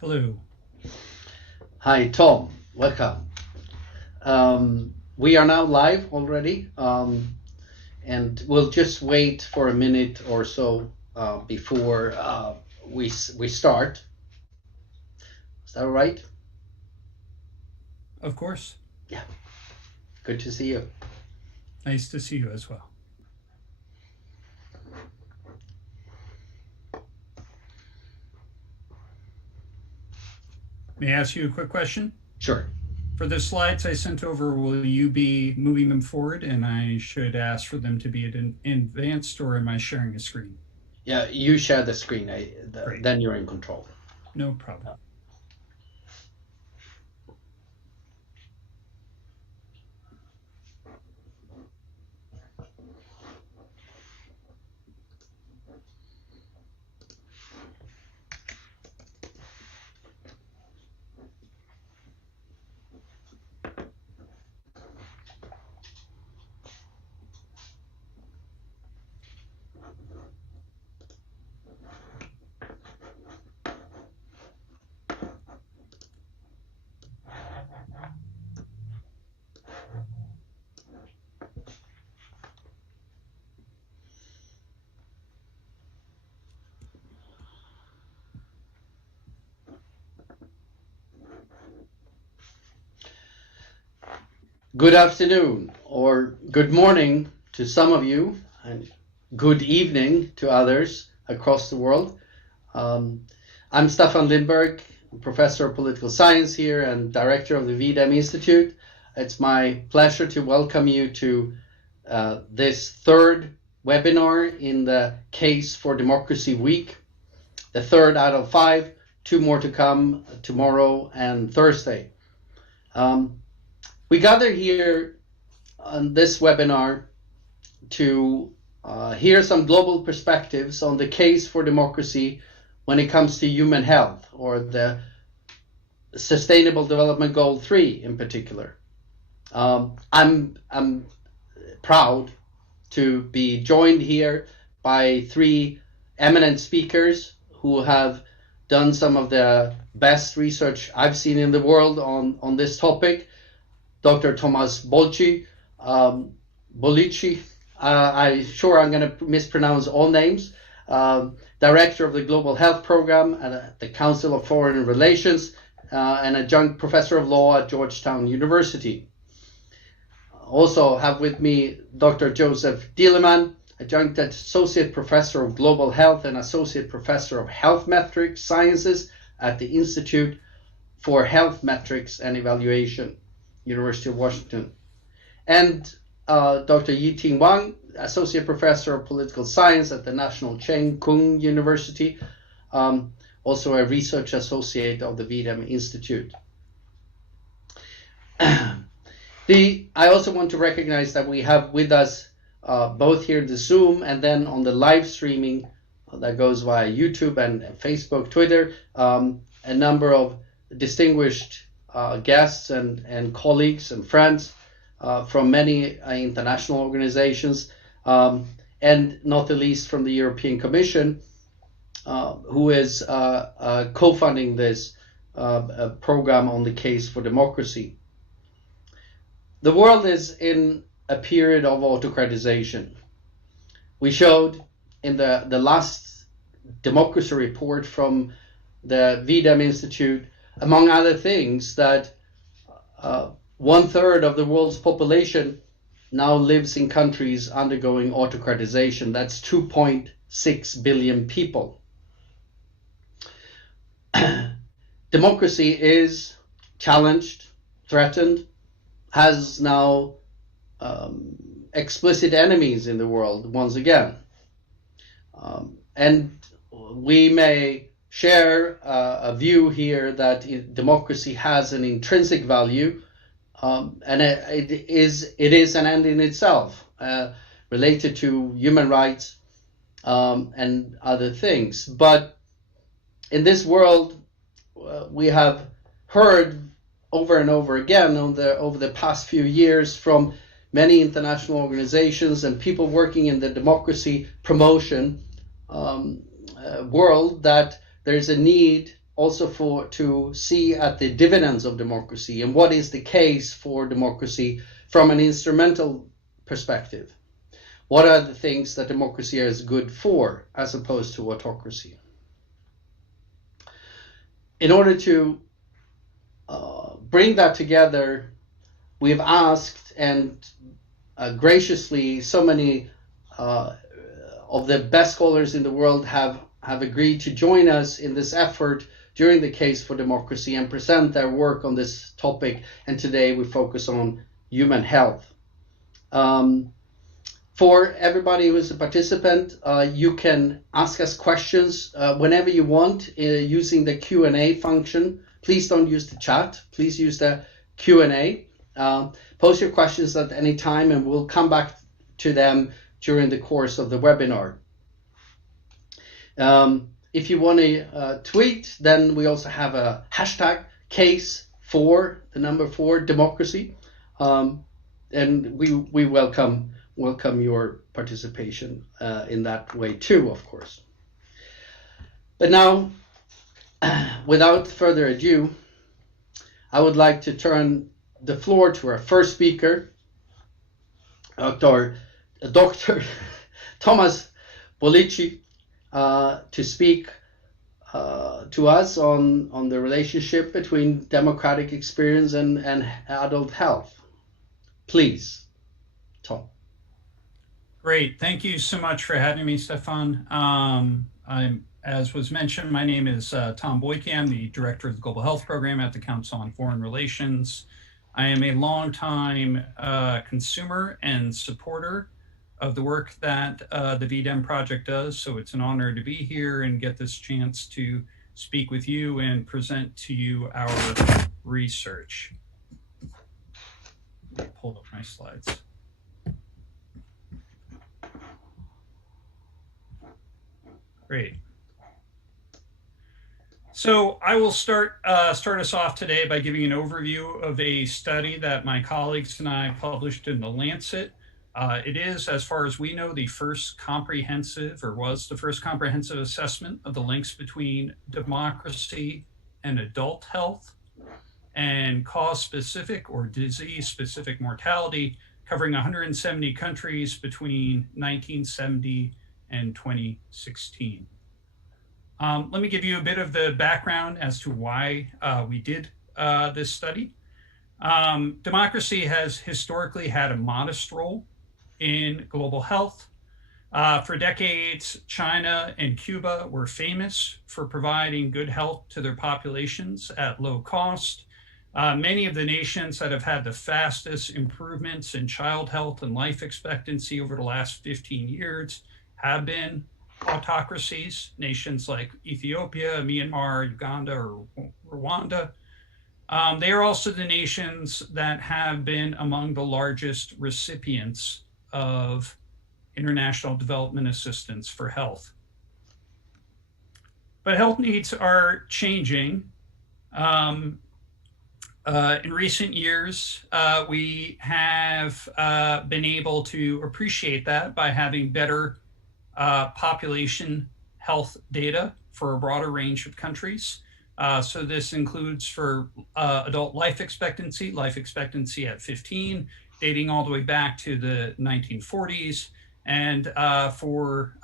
Hello. Hi, Tom. Welcome. We are now live already, and we'll just wait for a minute or so before we start. Is that all right? Of course. Yeah. Good to see you. Nice to see you as well. May I ask you a quick question? Sure. For the slides I sent over, will you be moving them forward and I should ask for them to be advanced, or am I sharing a screen? Yeah, you share the screen. Then you're in control. No problem. Good afternoon or good morning to some of you, and good evening to others across the world. I'm Staffan Lindberg, professor of political science here and director of the V-Dem Institute. It's my pleasure to welcome you to this third webinar in the Case for Democracy Week, the third out of 5, 2 more to come tomorrow and Thursday. We gather here on this webinar to hear some global perspectives on the case for democracy when it comes to human health, or the Sustainable Development Goal 3 in particular. I'm proud to be joined here by 3 eminent speakers who have done some of the best research I've seen in the world on this topic. Dr. Thomas Bollyky, I'm sure I'm going to mispronounce all names, Director of the Global Health Program at the Council of Foreign Relations, and Adjunct Professor of Law at Georgetown University. Also have with me Dr. Joseph Dieleman, Adjunct Associate Professor of Global Health and Associate Professor of Health Metrics Sciences at the Institute for Health Metrics and Evaluation, University of Washington. And Dr. Yiting Wang, Associate Professor of Political Science at the National Cheng Kung University, also a Research Associate of the V-Dem Institute. I also want to recognize that we have with us, both here in the Zoom and then on the live streaming that goes via YouTube and Facebook, Twitter, a number of distinguished guests and colleagues and friends from many international organizations, and not the least from the European Commission, who is co-funding this program on the case for democracy. The world is in a period of autocratization. We showed in the last democracy report from the V-Dem Institute, among other things, that 1/3 of the world's population now lives in countries undergoing autocratization. That's 2.6 billion people. Democracy is challenged, threatened, has now explicit enemies in the world once again. And we may share a view here that democracy has an intrinsic value, and it is an end in itself, related to human rights and other things. But in this world, we have heard over and over again over the past few years from many international organizations and people working in the democracy promotion world that there's a need also to see at the dividends of democracy and what is the case for democracy from an instrumental perspective. What are the things that democracy is good for as opposed to autocracy? In order to bring that together, we've asked, and graciously so many of the best scholars in the world have agreed to join us in this effort during the Case for Democracy and present their work on this topic. And today we focus on human health. For everybody who is a participant, you can ask us questions whenever you want using the Q&A function. Please don't use the chat. Please use the Q&A. Post your questions at any time and we'll come back to them during the course of the webinar. If you want to tweet, then we also have a hashtag case4democracy, and we welcome your participation in that way too, of course. But now, without further ado, I would like to turn the floor to our first speaker, Dr. Thomas Bollyky, to speak to us on the relationship between democratic experience and adult health. Please, Tom. Great. Thank you so much for having me, Staffan. As was mentioned, my name is Tom Bollyky. I'm the Director of the Global Health Program at the Council on Foreign Relations. I am a longtime consumer and supporter of the work that the V-Dem project does. So it's an honor to be here and get this chance to speak with you and present to you our research. Pull up my slides. Great. So I will start us off today by giving an overview of a study that my colleagues and I published in The Lancet. It is, as far as we know, the first comprehensive, or was the first comprehensive assessment of the links between democracy and adult health and cause-specific or disease-specific mortality, covering 170 countries between 1970 and 2016. Let me give you a bit of the background as to why we did this study. Democracy has historically had a modest role in global health. For decades, China and Cuba were famous for providing good health to their populations at low cost. Many of the nations that have had the fastest improvements in child health and life expectancy over the last 15 years have been autocracies, nations like Ethiopia, Myanmar, Uganda, or Rwanda. They are also the nations that have been among the largest recipients of international development assistance for health. But health needs are changing. In recent years, we have been able to appreciate that by having better population health data for a broader range of countries. So this includes for adult life expectancy at 15, dating all the way back to the 1940s, and for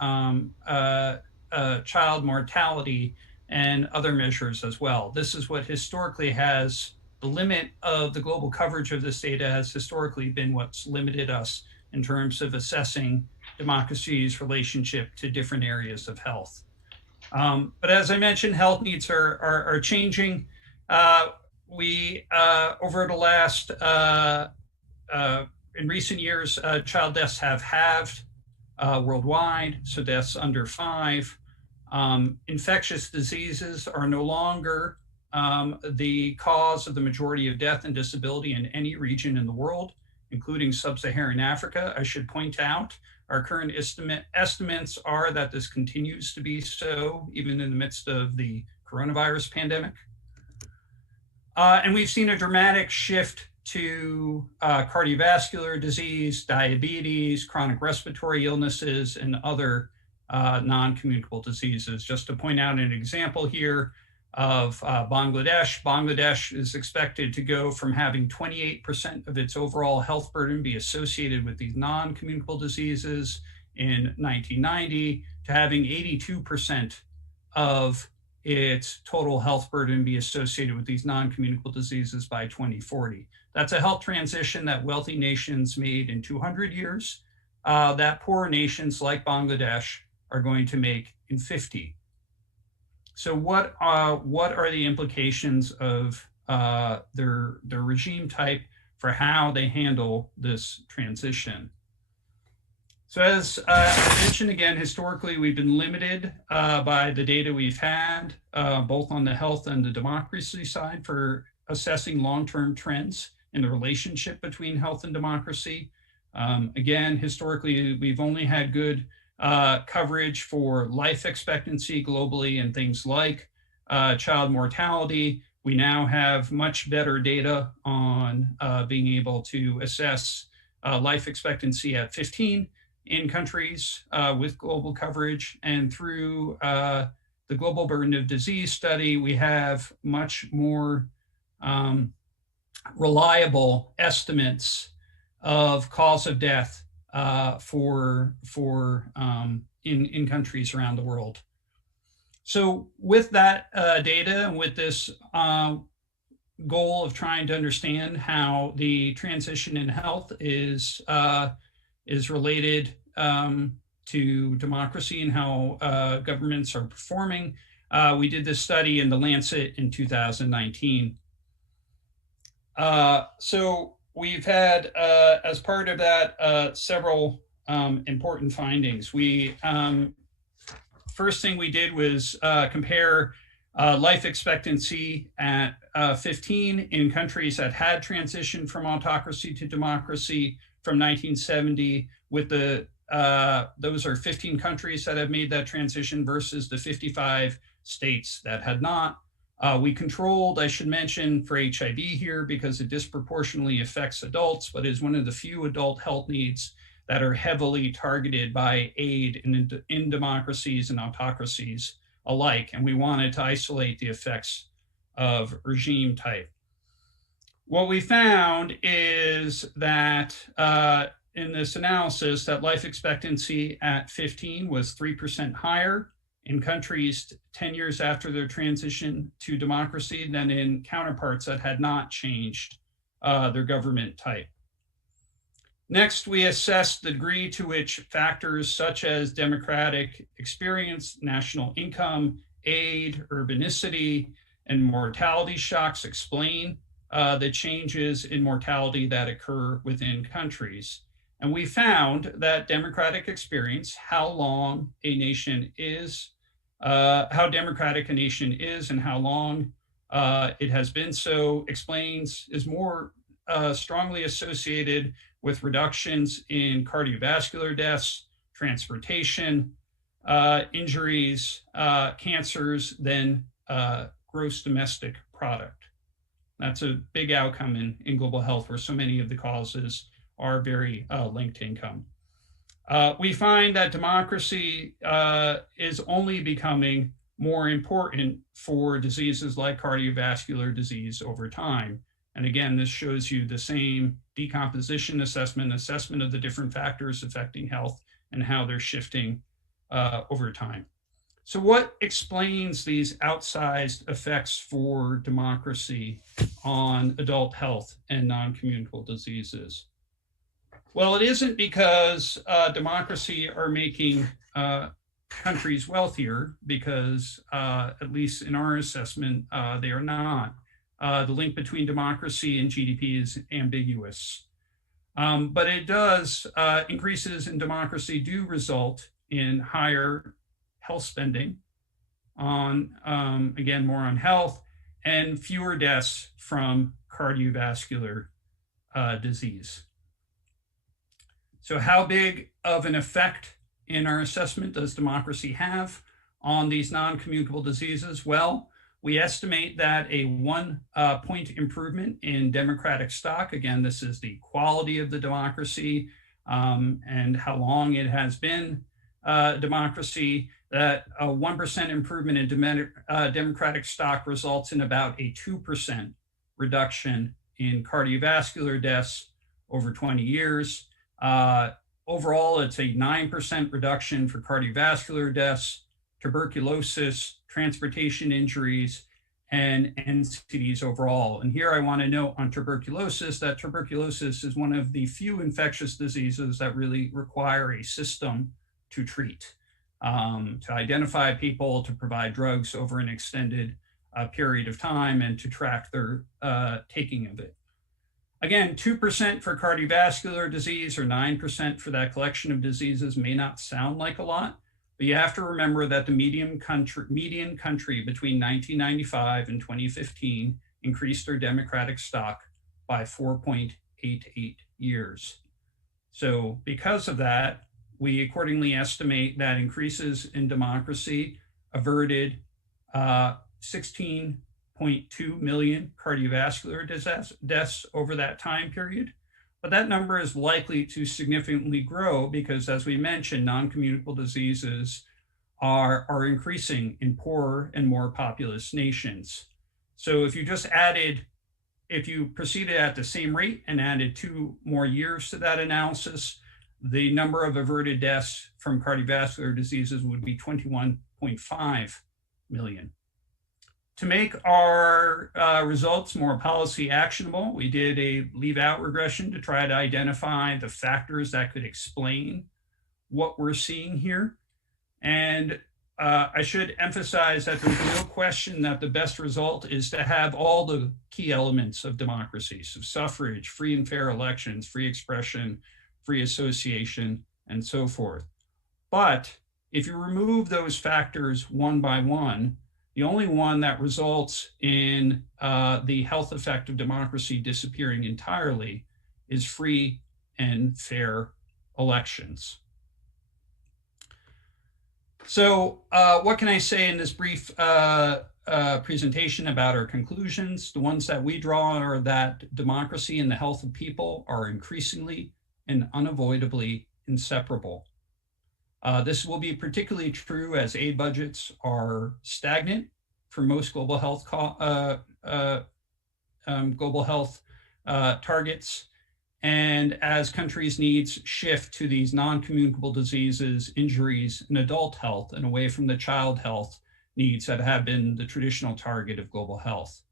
child mortality and other measures as well. This is what historically has, the limit of the global coverage of this data has historically been what's limited us in terms of assessing democracy's relationship to different areas of health. But as I mentioned, health needs are changing. We, over the last, in recent years, child deaths have halved worldwide, so deaths under 5. Infectious diseases are no longer the cause of the majority of death and disability in any region in the world, including sub-Saharan Africa. I should point out, our current estimates are that this continues to be so, even in the midst of the coronavirus pandemic. And we've seen a dramatic shift to cardiovascular disease, diabetes, chronic respiratory illnesses, and other non-communicable diseases. Just to point out an example here, of Bangladesh. Bangladesh is expected to go from having 28% of its overall health burden be associated with these non-communicable diseases in 1990 to having 82% of its total health burden be associated with these non-communicable diseases by 2040. That's a health transition that wealthy nations made in 200 years, that poor nations like Bangladesh are going to make in 50. So what are the implications of their regime type for how they handle this transition? So as I mentioned again, historically, we've been limited by the data we've had, both on the health and the democracy side for assessing long-term trends in the relationship between health and democracy. Again, historically, we've only had good coverage for life expectancy globally and things like child mortality. We now have much better data on being able to assess life expectancy at 15 in countries with global coverage. And through the Global Burden of Disease study, we have much more reliable estimates of cause of death in countries around the world. So with that data and with this goal of trying to understand how the transition in health is related to democracy and how governments are performing, we did this study in The Lancet in 2019. So we've had, as part of that, several important findings. First thing we did was compare life expectancy at 15 in countries that had transitioned from autocracy to democracy from 1970 with those are 15 countries that have made that transition versus the 55 states that had not. We controlled, I should mention, for HIV here because it disproportionately affects adults, but is one of the few adult health needs that are heavily targeted by aid in democracies and autocracies alike. And we wanted to isolate the effects of regime type. What we found is that in this analysis that life expectancy at 15 was 3% higher in countries 10 years after their transition to democracy than in counterparts that had not changed their government type. Next, we assessed the degree to which factors such as democratic experience, national income, aid, urbanicity, and mortality shocks explain the changes in mortality that occur within countries. And we found that democratic experience, how long a nation is, how democratic a nation is and how long it has been so, is more strongly associated with reductions in cardiovascular deaths, transportation, injuries, cancers than gross domestic product. That's a big outcome in global health where so many of the causes are very linked to income. We find that democracy is only becoming more important for diseases like cardiovascular disease over time. And again, this shows you the same decomposition assessment of the different factors affecting health and how they're shifting over time. So what explains these outsized effects for democracy on adult health and non-communicable diseases? Well, it isn't because democracy are making countries wealthier, because at least in our assessment, they are not. The link between democracy and GDP is ambiguous. But it does, increases in democracy do result in higher health spending on, again, more on health, and fewer deaths from cardiovascular disease. So how big of an effect in our assessment does democracy have on these non-communicable diseases? Well, we estimate that a 1 point improvement in democratic stock, again, this is the quality of the democracy and how long it has been democracy, that a 1% improvement in democratic stock results in about a 2% reduction in cardiovascular deaths over 20 years. Overall, it's a 9% reduction for cardiovascular deaths, tuberculosis, transportation injuries, and NCDs overall. And here I want to note on tuberculosis that tuberculosis is one of the few infectious diseases that really require a system to treat, to identify people, to provide drugs over an extended period of time, and to track their taking of it. Again, 2% for cardiovascular disease or 9% for that collection of diseases may not sound like a lot, but you have to remember that the median country between 1995 and 2015 increased their democratic stock by 4.88 years. So because of that, we accordingly estimate that increases in democracy averted 16.2 million cardiovascular deaths over that time period. But that number is likely to significantly grow because, as we mentioned, non-communicable diseases are increasing in poorer and more populous nations. So if you proceeded at the same rate and added 2 more years to that analysis, the number of averted deaths from cardiovascular diseases would be 21.5 million. To make our results more policy actionable, we did a leave-out regression to try to identify the factors that could explain what we're seeing here. And I should emphasize that there's no question that the best result is to have all the key elements of democracy, so suffrage, free and fair elections, free expression, free association, and so forth. But if you remove those factors one by one, the only one that results in the health effect of democracy disappearing entirely is free and fair elections. So what can I say in this brief presentation about our conclusions? The ones that we draw are that democracy and the health of people are increasingly and unavoidably inseparable. This will be particularly true as aid budgets are stagnant for most global health targets, and as countries' needs shift to these non-communicable diseases, injuries, and adult health, and away from the child health needs that have been the traditional target of global health.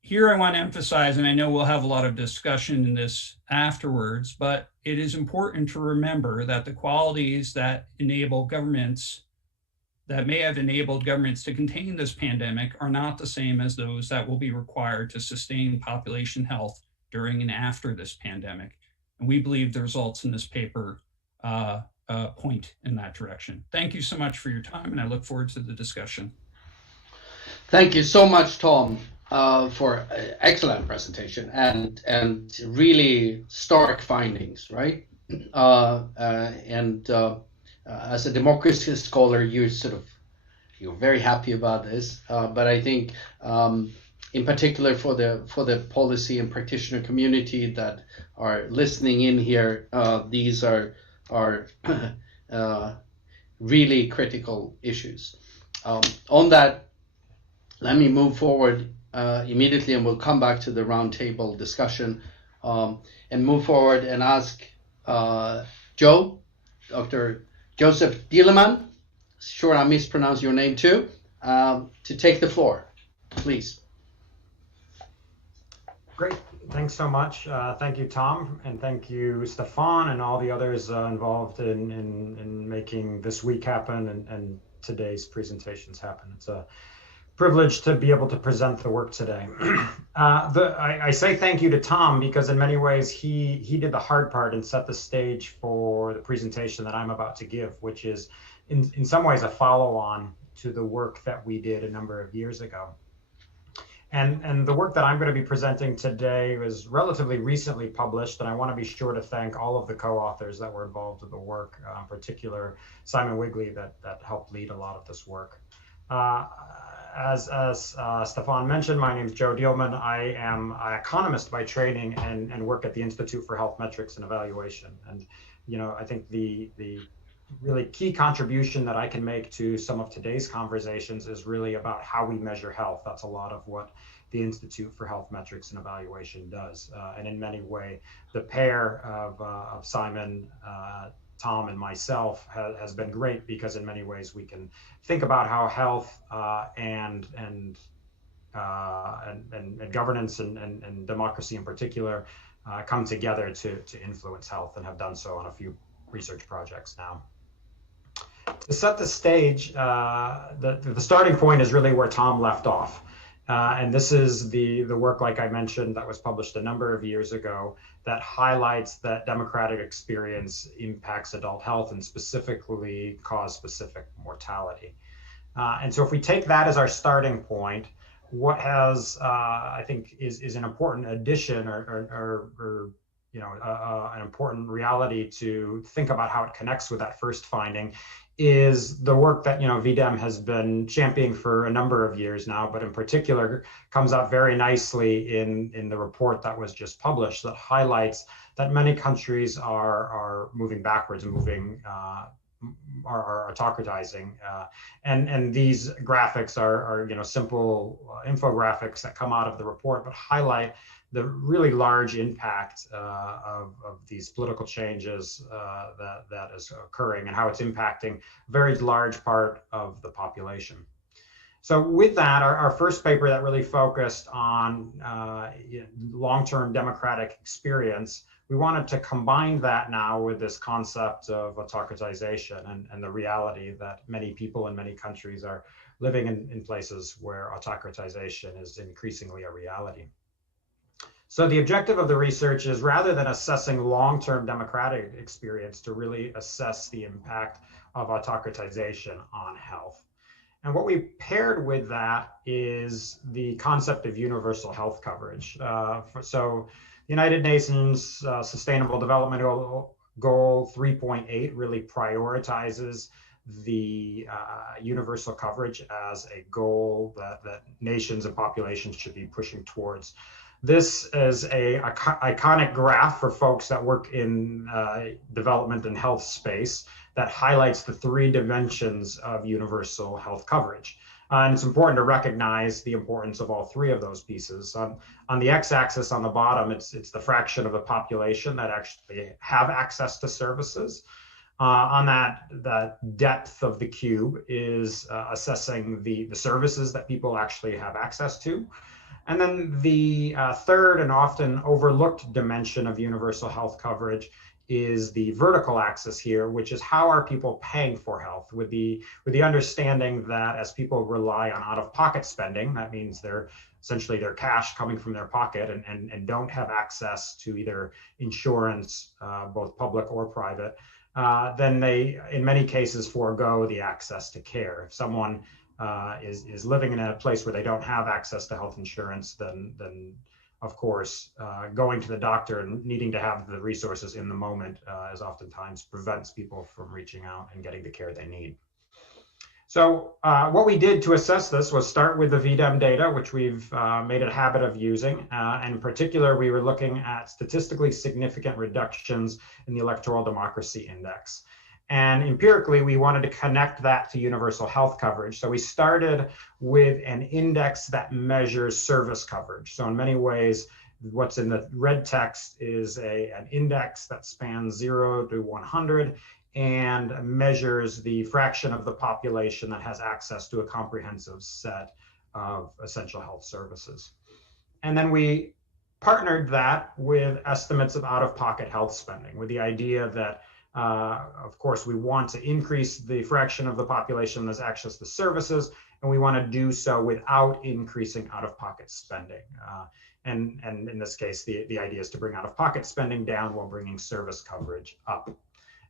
Here I want to emphasize, and I know we'll have a lot of discussion in this afterwards, but it is important to remember that the qualities that enable governments, that may have enabled governments to contain this pandemic, are not the same as those that will be required to sustain population health during and after this pandemic. And we believe the results in this paper point in that direction. Thank you so much for your time, and I look forward to the discussion. Thank you so much, Tom, for excellent presentation and really stark findings, right? As a democracy scholar, you're very happy about this, but I think in particular for the policy and practitioner community that are listening in here, these are really critical issues. On that, let me move forward immediately, and we'll come back to the roundtable discussion and move forward and ask Dr. Joseph Dieleman, sure I mispronounced your name too, to take the floor, please. Great, thanks so much. Thank you, Tom, and thank you, Staffan, and all the others involved in making this week happen and today's presentations happen. It's a privilege to be able to present the work today. I say thank you to Tom because in many ways he did the hard part and set the stage for the presentation that I'm about to give, which is in some ways a follow-on to the work that we did a number of years ago. And the work that I'm going to be presenting today was relatively recently published, and I want to be sure to thank all of the co-authors that were involved with the work, in particular Simon Wigley that helped lead a lot of this work. As Staffan mentioned, my name is Joe Dieleman. I am an economist by training and work at the Institute for Health Metrics and Evaluation. And I think the really key contribution that I can make to some of today's conversations is really about how we measure health. That's a lot of what the Institute for Health Metrics and Evaluation does. And in many ways, the pair of Simon, Tom, and myself has been great, because in many ways we can think about how health and governance and democracy in particular come together to influence health, and have done so on a few research projects now. To set the stage, the starting point is really where Tom left off. And this is the work, like I mentioned, that was published a number of years ago, that highlights that democratic experience impacts adult health, and specifically cause-specific mortality. And so if we take that as our starting point, what has, I think, is an important addition or an important reality to think about how it connects with that first finding is the work that V-Dem has been championing for a number of years now, but in particular comes out very nicely in the report that was just published, that highlights that many countries are moving backwards and are autocratizing, and these graphics are simple infographics that come out of the report, but highlight the really large impact of these political changes that is occurring, and how it's impacting a very large part of the population. So with that, our first paper that really focused on long-term democratic experience, we wanted to combine that now with this concept of autocratization and the reality that many people in many countries are living in places where autocratization is increasingly a reality. So the objective of the research is, rather than assessing long-term democratic experience, to really assess the impact of autocratization on health. And what we paired with that is the concept of universal health coverage. So the United Nations Sustainable Development Goal 3.8 really prioritizes the universal coverage as a goal that nations and populations should be pushing towards. This is an iconic graph for folks that work in development and health space that highlights the three dimensions of universal health coverage. And it's important to recognize the importance of all three of those pieces. On the x-axis on the bottom, it's the fraction of the population that actually have access to services. On that depth of the cube is assessing the services that people actually have access to. And then the third and often overlooked dimension of universal health coverage is the vertical axis here, which is how are people paying for health, with the understanding that as people rely on out-of-pocket spending, that means they're essentially their cash coming from their pocket and don't have access to either insurance, both public or private, then they, in many cases, forego the access to care. If someone is living in a place where they don't have access to health insurance, then of course, going to the doctor and needing to have the resources in the moment is oftentimes prevents people from reaching out and getting the care they need. So what we did to assess this was start with the V-Dem data, which we've made a habit of using. And in particular, we were looking at statistically significant reductions in the Electoral Democracy Index. And empirically, we wanted to connect that to universal health coverage. So we started with an index that measures service coverage. So in many ways, what's in the red text is an index that spans 0 to 100 and measures the fraction of the population that has access to a comprehensive set of essential health services. And then we partnered that with estimates of out-of-pocket health spending, with the idea that of course, we want to increase the fraction of the population that has access to services, and we want to do so without increasing out-of-pocket spending. And in this case, the idea is to bring out-of-pocket spending down while bringing service coverage up.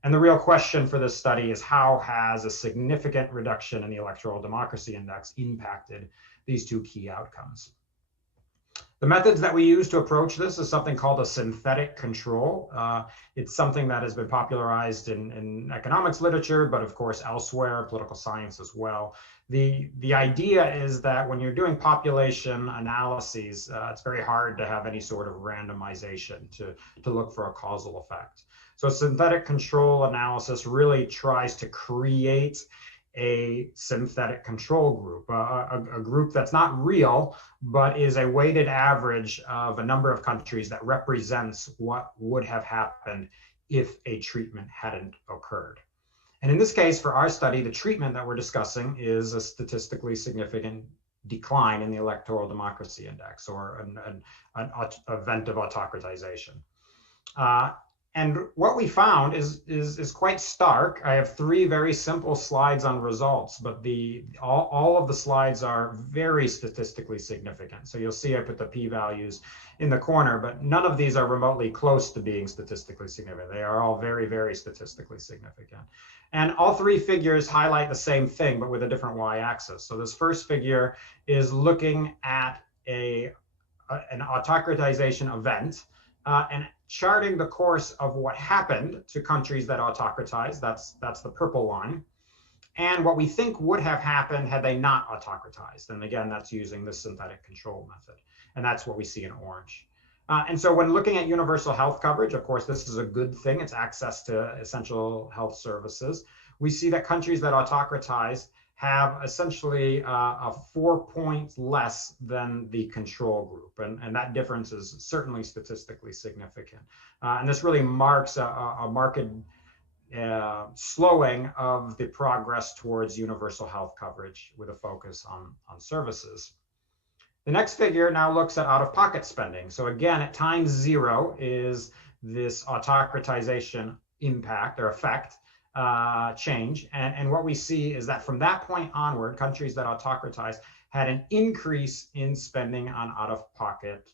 And the real question for this study is, how has a significant reduction in the Electoral Democracy Index impacted these two key outcomes? The methods that we use to approach this is something called a synthetic control. It's something that has been popularized in economics literature, but of course elsewhere, political science as well. The idea is that when you're doing population analyses, it's very hard to have any sort of randomization to look for a causal effect. So synthetic control analysis really tries to create a synthetic control group, a group that's not real, but is a weighted average of a number of countries that represents what would have happened if a treatment hadn't occurred. And in this case, for our study, the treatment that we're discussing is a statistically significant decline in the electoral democracy index, or an event of autocratization. And what we found is quite stark. I have 3 very simple slides on results, but all of the slides are very statistically significant. So you'll see I put the p-values in the corner, but none of these are remotely close to being statistically significant. They are all very, very statistically significant. And all 3 figures highlight the same thing, but with a different y-axis. So this first figure is looking at an autocratization event, and charting the course of what happened to countries that autocratized. That's the purple line. And what we think would have happened had they not autocratized. And again, that's using the synthetic control method. And that's what we see in orange. And so when looking at universal health coverage, of course, this is a good thing. It's access to essential health services. We see that countries that autocratized have essentially a 4 points less than the control group. And that difference is certainly statistically significant. And this really marks a marked slowing of the progress towards universal health coverage with a focus on services. The next figure now looks at out-of-pocket spending. So again, at time 0 is this autocratization impact or effect change. And what we see is that from that point onward, countries that autocratized had an increase in spending on out-of-pocket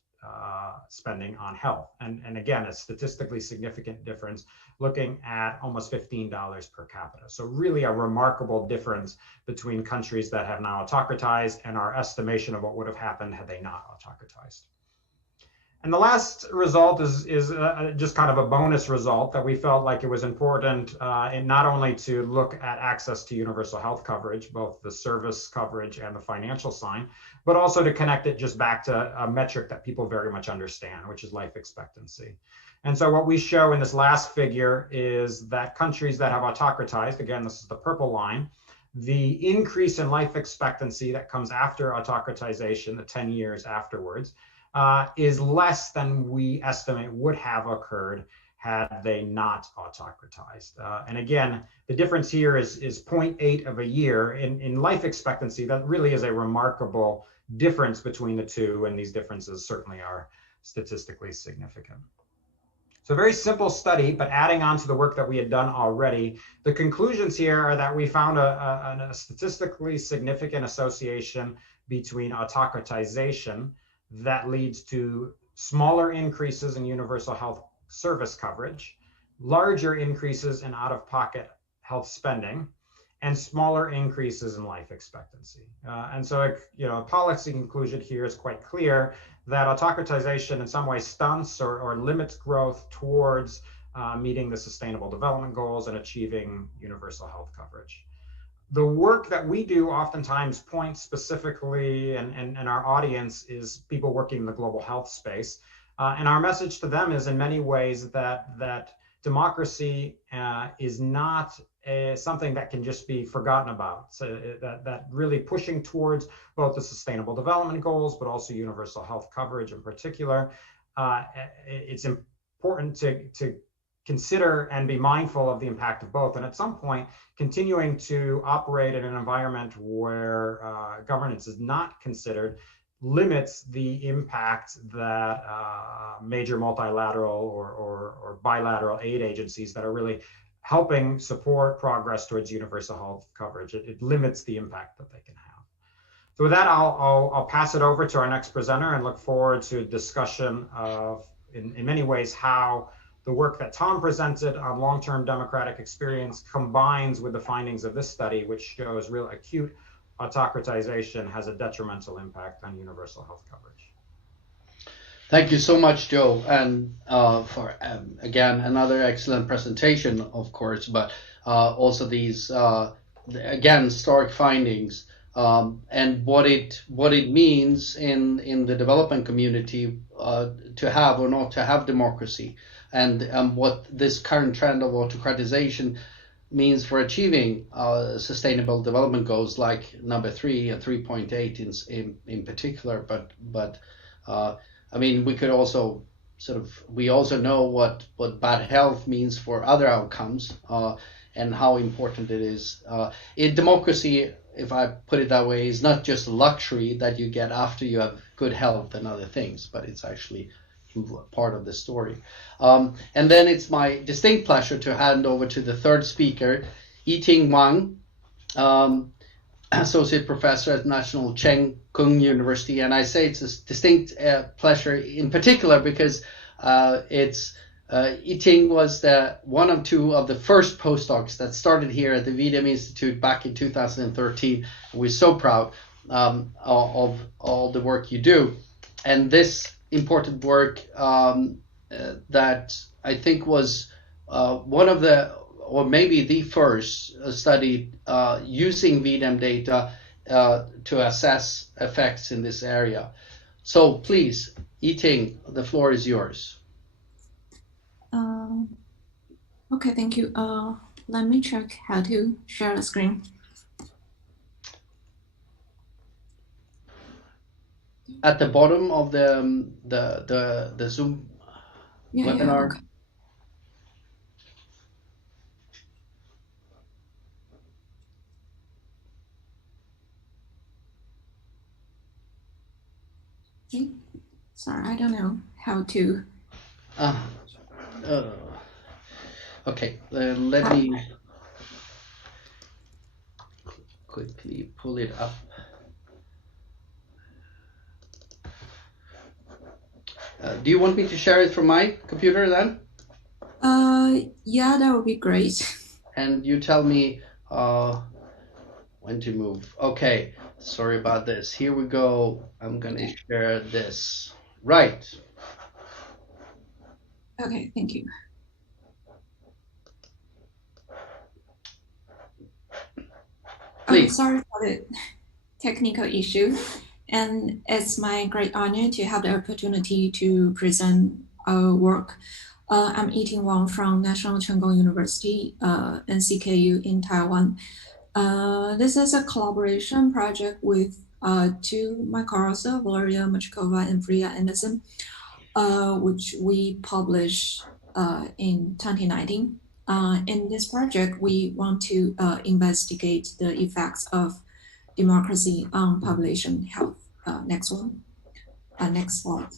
spending on health. And again, a statistically significant difference, looking at almost $15 per capita. So really a remarkable difference between countries that have now autocratized and our estimation of what would have happened had they not autocratized. And the last result is just kind of a bonus result that we felt like it was important in not only to look at access to universal health coverage, both the service coverage and the financial sign, but also to connect it just back to a metric that people very much understand, which is life expectancy. And so what we show in this last figure is that countries that have autocratized, again, this is the purple line, the increase in life expectancy that comes after autocratization, the 10 years afterwards, is less than we estimate would have occurred had they not autocratized. And again, the difference here is 0.8 of a year in life expectancy. That really is a remarkable difference between the two, and these differences certainly are statistically significant. So a very simple study, but adding on to the work that we had done already, the conclusions here are that we found a statistically significant association between autocratization that leads to smaller increases in universal health service coverage, larger increases in out-of-pocket health spending, and smaller increases in life expectancy. And so, a policy conclusion here is quite clear that autocratization in some way stunts or limits growth towards meeting the Sustainable Development Goals and achieving universal health coverage. The work that we do oftentimes points specifically, and our audience is people working in the global health space. And our message to them is in many ways that democracy is not something that can just be forgotten about. So that really pushing towards both the Sustainable Development Goals, but also universal health coverage in particular, it's important to consider and be mindful of the impact of both. And at some point, continuing to operate in an environment where governance is not considered limits the impact that major multilateral or bilateral aid agencies that are really helping support progress towards universal health coverage. It limits the impact that they can have. So with that, I'll pass it over to our next presenter and look forward to a discussion of, in many ways, how the work that Tom presented on long-term democratic experience combines with the findings of this study, which shows real acute autocratization has a detrimental impact on universal health coverage. Thank you so much, Joe, and for again another excellent presentation, of course, but also these again stark findings, and what it means in the development community to have or not to have democracy, and what this current trend of autocratization means for achieving sustainable development goals like number 3 and 3.8 in particular, but I mean, we could also we also know what bad health means for other outcomes, and how important it is. In democracy, if I put it that way, is not just a luxury that you get after you have good health and other things, but it's actually part of the story. And then it's my distinct pleasure to hand over to the third speaker, Yiting Wang, associate professor at National Cheng Kung University. And I say it's a distinct pleasure in particular because Yiting was one of two of the first postdocs that started here at the V-Dem Institute back in 2013. We're so proud of all the work you do. And this important work that I think was one of the, or maybe the first study using V-Dem data to assess effects in this area. So please, Yiting, the floor is yours. Okay, thank you. Let me check how to share the screen. At the bottom of the Zoom webinar. Okay. Okay. Sorry, I don't know how to. Okay, let me quickly pull it up. Do you want me to share it from my computer then? Yeah, that would be great. And you tell me when to move. Okay, sorry about this. Here we go. I'm gonna share this. Right. Okay, thank you. Please. Sorry for the technical issue. And it's my great honor to have the opportunity to present our work. I'm Yiting Wang from National Cheng Kung University, NCKU in Taiwan. This is a collaboration project with two my colleagues, Valeria Machkova and Priya Anderson, which we published in 2019. In this project, we want to investigate the effects of democracy on population health. Next one. Next slide.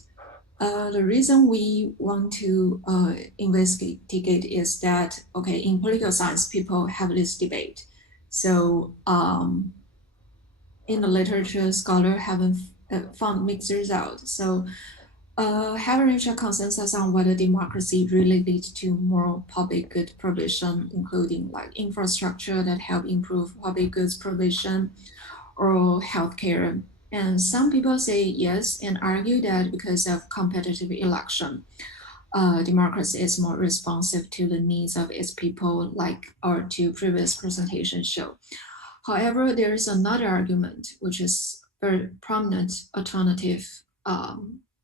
The reason we want to investigate is that, okay, in political science, people have this debate. So in the literature, scholars haven't found mixed results. So having reached a consensus on whether democracy really leads to more public good provision, including like infrastructure that help improve public goods provision or healthcare. And some people say yes and argue that because of competitive election, democracy is more responsive to the needs of its people, like our two previous presentations show. However, there is another argument, which is very prominent alternative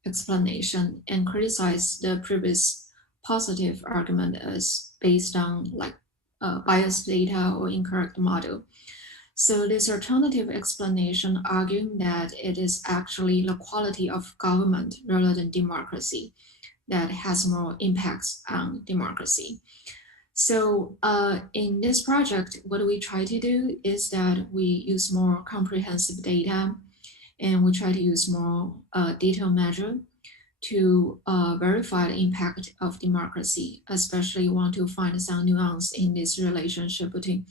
explanation, and criticize the previous positive argument as based on like biased data or incorrect model. So this alternative explanation arguing that it is actually the quality of government rather than democracy that has more impacts on democracy. So in this project, what we try to do is that we use more comprehensive data, and we try to use more detailed measure to verify the impact of democracy, especially want to find some nuance in this relationship between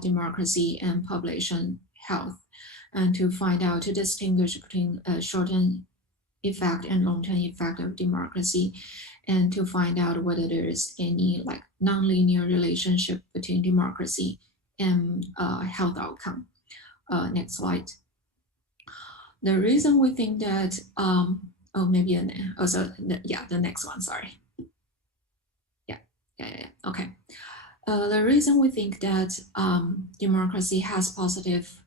democracy and population health, and to find out, to distinguish between a short-term effect and long-term effect of democracy, and to find out whether there is any like non-linear relationship between democracy and health outcome. Next slide. The reason we think that oh, maybe also, yeah, the next one, sorry. Yeah. Okay. The reason we think that democracy has positive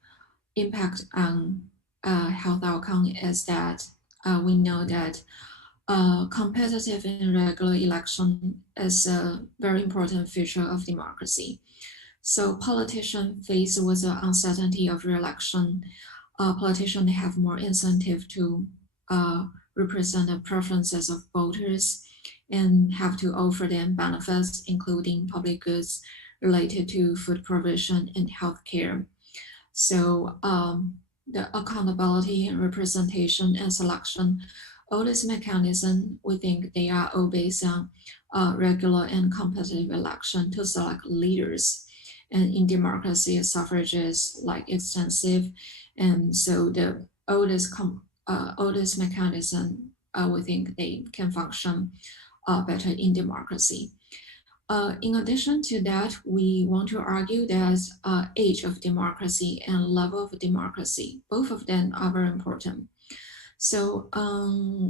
impact on health outcome is that we know that competitive and regular election is a very important feature of democracy. So politicians faced with the uncertainty of re-election, politicians have more incentive to represent the preferences of voters and have to offer them benefits, including public goods related to food provision and healthcare. So the accountability, representation, and selection, all these mechanisms, we think they are all based on regular and competitive election to select leaders. And in democracy, suffrage is like extensive, and so all this mechanism, we think they can function better in democracy. In addition to that, we want to argue that age of democracy and level of democracy, both of them are very important. So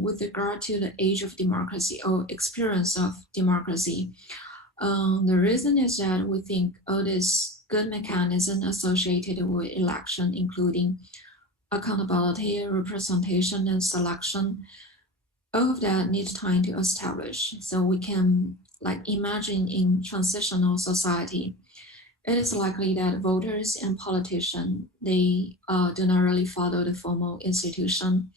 with regard to the age of democracy or experience of democracy, the reason is that we think all this good mechanism associated with election, including accountability, representation, and selection, all of that needs time to establish. So we can like imagine in transitional society, it is likely that voters and politicians, they do not really follow the formal institution.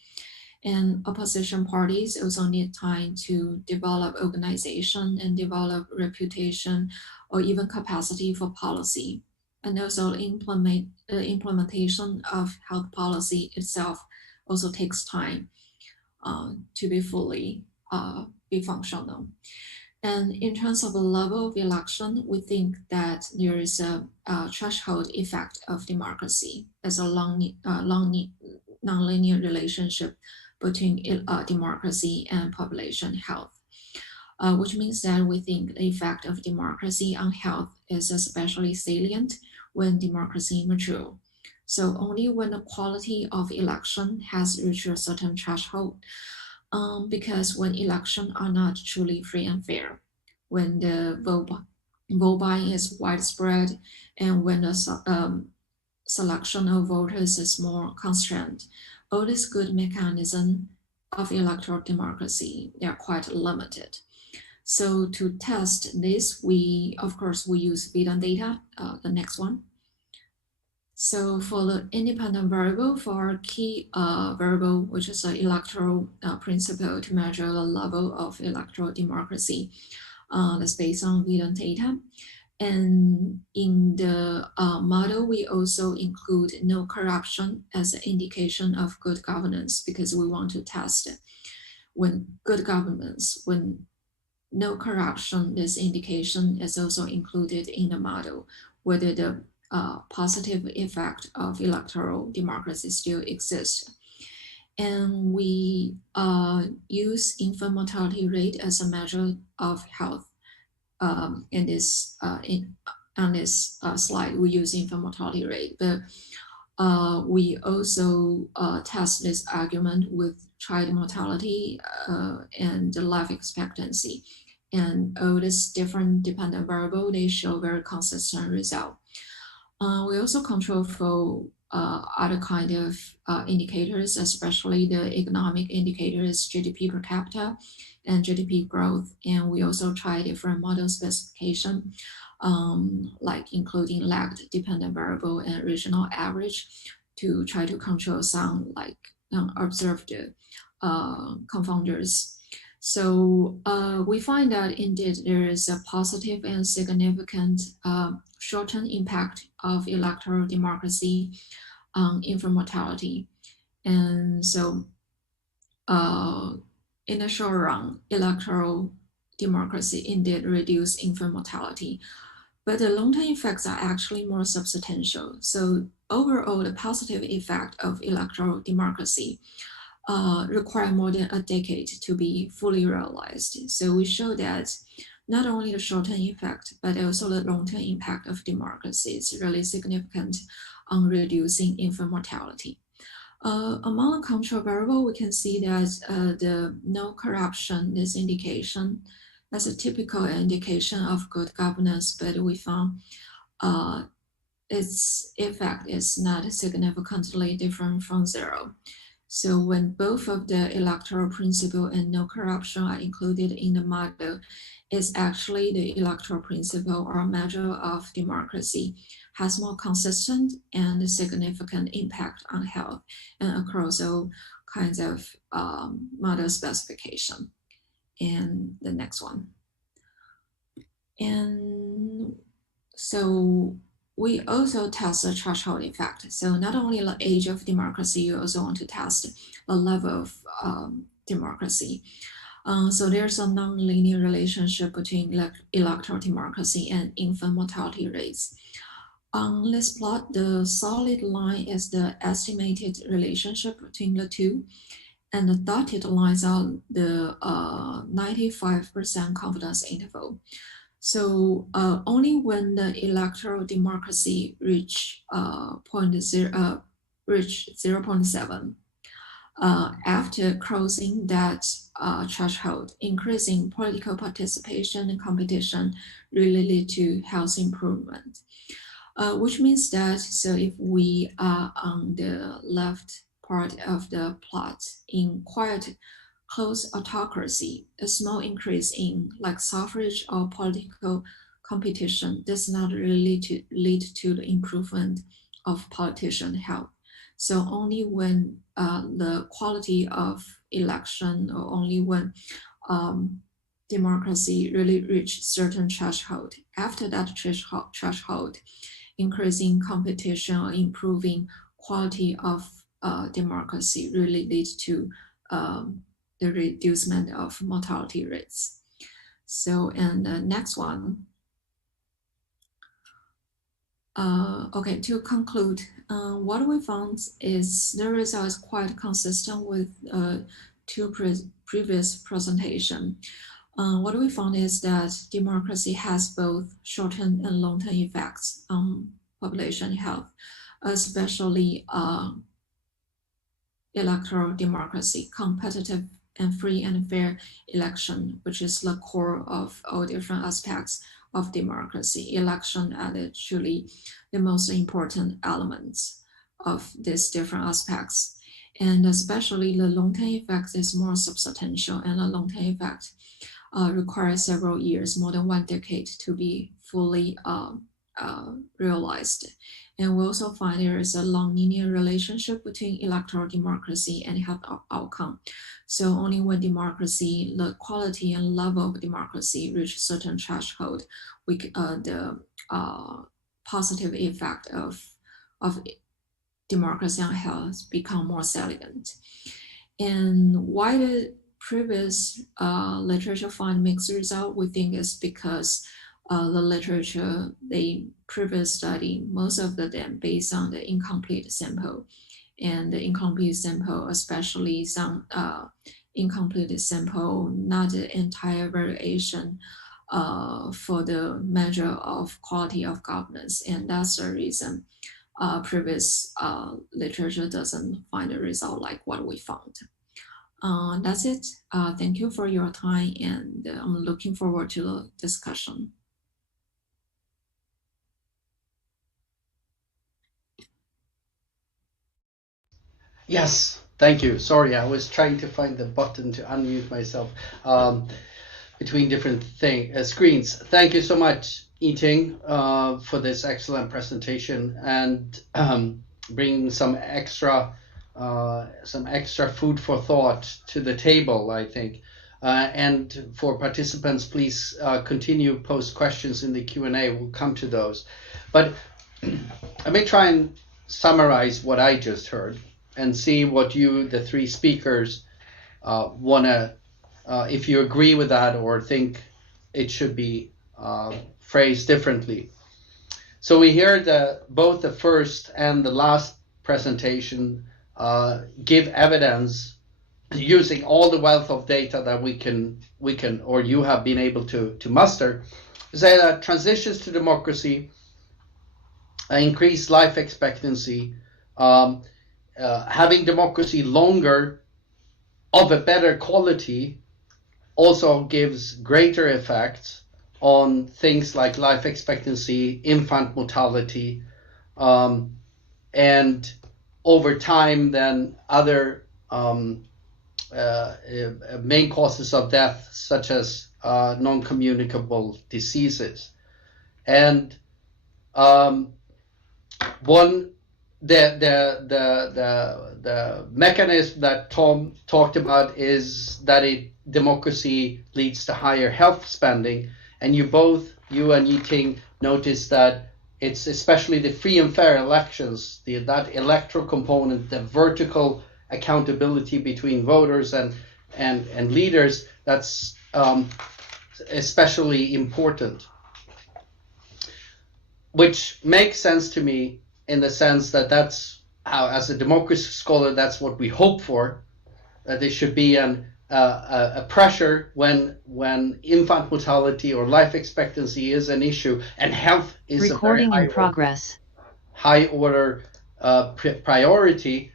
And opposition parties also need time to develop organization and develop reputation or even capacity for policy. And also implementation of health policy itself also takes time to be fully be functional. And in terms of the level of election, we think that there is a threshold effect of democracy as a nonlinear relationship between democracy and population health, which means that we think the effect of democracy on health is especially salient when democracy matures. So only when the quality of election has reached a certain threshold, because when elections are not truly free and fair, when the vote buying is widespread, and when the selection of voters is more constrained, all these good mechanisms of electoral democracy, they are quite limited. So to test this, of course, we use V-Dem data, the next one. So for the independent variable, for our key variable, which is an electoral principle to measure the level of electoral democracy, that's based on V-Dem data. And in the model, we also include no corruption as an indication of good governance, because we want to test when good governance, when no corruption, this indication is also included in the model, whether the positive effect of electoral democracy still exists. And we use infant mortality rate as a measure of health. On this slide, we use infant mortality rate, but we also test this argument with child mortality and life expectancy. And all these different dependent variables, they show very consistent result. We also control for other kind of indicators, especially the economic indicators, GDP per capita and GDP growth. And we also try different model specification, like including lagged dependent variable and regional average, to try to control some like observed confounders. So we find that indeed there is a positive and significant short-term impact of electoral democracy on infant mortality. And so in the short run, electoral democracy indeed reduce infant mortality, but the long-term effects are actually more substantial. So overall, the positive effect of electoral democracy require more than a decade to be fully realized. So we show that not only the short-term effect, but also the long-term impact of democracy is really significant on reducing infant mortality. Among the control variable, we can see that the no corruption, this indication, as a typical indication of good governance, but we found its effect is not significantly different from zero. So when both of the electoral principle and no corruption are included in the model, it's actually the electoral principle or measure of democracy has more consistent and significant impact on health and across all kinds of model specification. And the next one. And so we also test the threshold effect. So not only the age of democracy, you also want to test the level of democracy. So there's a non-linear relationship between electoral democracy and infant mortality rates. On this plot, the solid line is the estimated relationship between the two, and the dotted lines are the 95% confidence interval. So only when the electoral democracy reach 0.7, after crossing that threshold, increasing political participation and competition really lead to health improvement. Which means that, so if we are on the left part of the plot in quite close autocracy, a small increase in like suffrage or political competition does not really lead to the improvement of politician health. So only when the quality of election, or only when democracy really reach certain threshold, after that threshold, increasing competition or improving quality of democracy really leads to the reducement of mortality rates. So, and the next one. Okay, to conclude, what we found is the result is quite consistent with two previous presentation. What we found is that democracy has both short-term and long-term effects on population health, especially electoral democracy, competitive and free and fair election, which is the core of all different aspects of democracy. Election are actually the most important elements of these different aspects. And especially the long-term effect is more substantial, and the long-term effect requires several years, more than 1 decade, to be fully realized. And we also find there is a non-linear relationship between electoral democracy and health outcome. So only when democracy, the quality and level of democracy reach certain threshold, the positive effect of democracy on health become more salient. And why the previous literature find mixed result, we think is because the literature, the previous study, most of them based on the incomplete sample. And the incomplete sample, especially some incomplete sample, not the entire variation for the measure of quality of governance. And that's the reason previous literature doesn't find a result like what we found. That's it. Thank you for your time, and I'm looking forward to the discussion. Yes, thank you. Sorry, I was trying to find the button to unmute myself between different screens. Thank you so much, Yiting, for this excellent presentation and bringing some extra food for thought to the table, I think. And for participants, please continue post questions in the Q&A. We'll come to those. But let me try and summarize what I just heard and see what you, the three speakers, if you agree with that or think it should be phrased differently. So we hear that both the first and the last presentation give evidence using all the wealth of data that we can or you have been able to muster, say that transitions to democracy, increased life expectancy, having democracy longer of a better quality also gives greater effects on things like life expectancy, infant mortality, and over time then other main causes of death, such as non-communicable diseases. And the mechanism that Tom talked about is that democracy leads to higher health spending, and you and Yiting noticed that it's especially the free and fair elections, that electoral component, the vertical accountability between voters and leaders, that's especially important, which makes sense to me in the sense that that's how, as a democracy scholar, that's what we hope for. There should be a pressure when infant mortality or life expectancy is an issue and health is recording a very in progress. high order priority.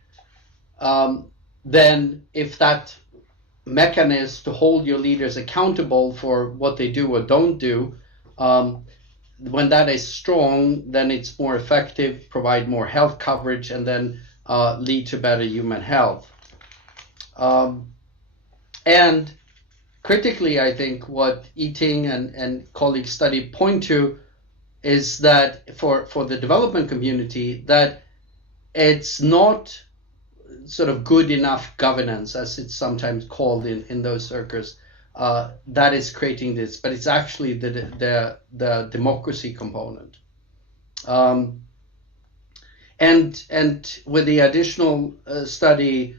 Then if that mechanism to hold your leaders accountable for what they do or don't do, when that is strong, then it's more effective, provide more health coverage, and then lead to better human health. And critically, I think what Yiting and colleagues study point to is that for the development community, that it's not sort of good enough governance, as it's sometimes called in those circles, that is creating this, but it's actually the democracy component. And with the additional study,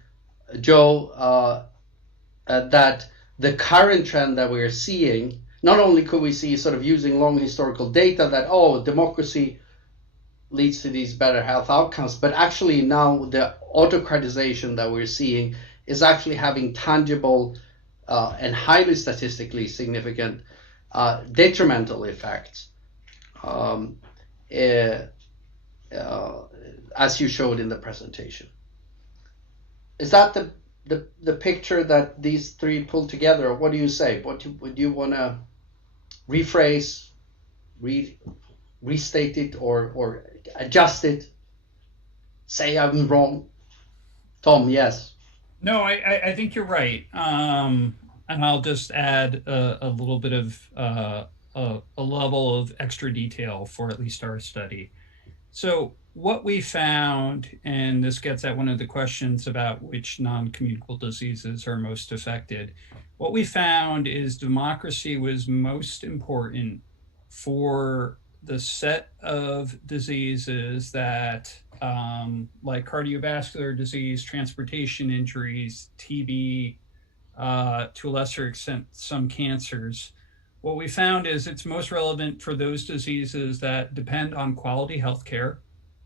Joe, that the current trend that we're seeing, not only could we see sort of using long historical data that, democracy leads to these better health outcomes, but actually now the autocratization that we're seeing is actually having tangible and highly statistically significant detrimental effects, as you showed in the presentation. Is that the picture that these three pull together? What do you say? Would you want to rephrase, restate it, or adjust it? Say I'm wrong. Tom, yes. No, I think you're right. And I'll just add a little bit of a level of extra detail for at least our study. So what we found, and this gets at one of the questions about which non-communicable diseases are most affected, what we found is democracy was most important for the set of diseases that, like cardiovascular disease, transportation injuries, TB, to a lesser extent, some cancers. What we found is it's most relevant for those diseases that depend on quality health care,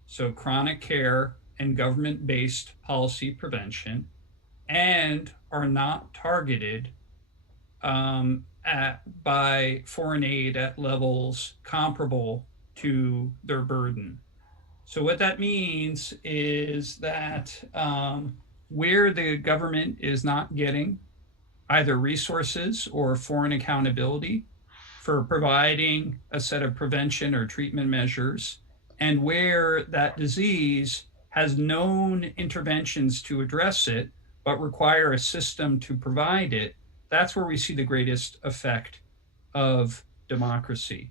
so chronic care and government-based policy prevention, and are not targeted by foreign aid at levels comparable to their burden. So what that means is that where the government is not getting either resources or foreign accountability for providing a set of prevention or treatment measures, and where that disease has known interventions to address it, but require a system to provide it, that's where we see the greatest effect of democracy.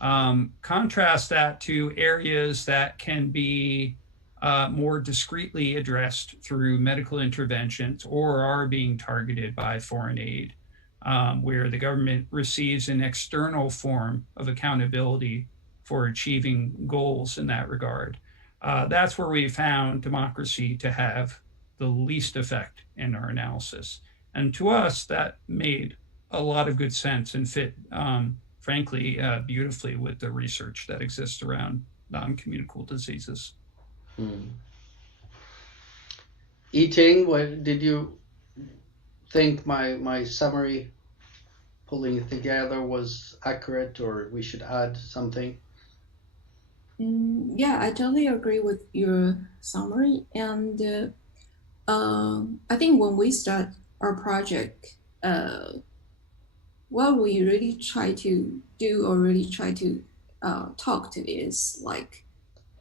Contrast that to areas that can be more discreetly addressed through medical interventions or are being targeted by foreign aid, where the government receives an external form of accountability for achieving goals in that regard. That's where we found democracy to have the least effect in our analysis. And to us, that made a lot of good sense and fit, frankly, beautifully with the research that exists around non-communicable diseases. Yiting, what did you think my summary, pulling it together, was accurate, or we should add something? Yeah, I totally agree with your summary. And I think when we start our project, what we really try to do or really try to talk to is like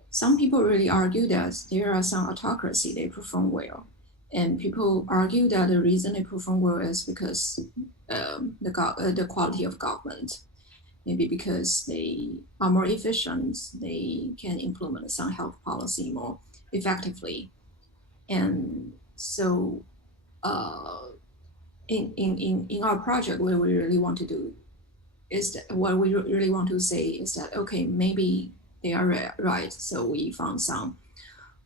some people really argue that there are some autocracy they perform well, and people argue that the reason they perform well is because the quality of government, maybe because they are more efficient, they can implement some health policy more effectively, and so in our project, what we really want to do is that what we really want to say is that okay, maybe they are right. So we found some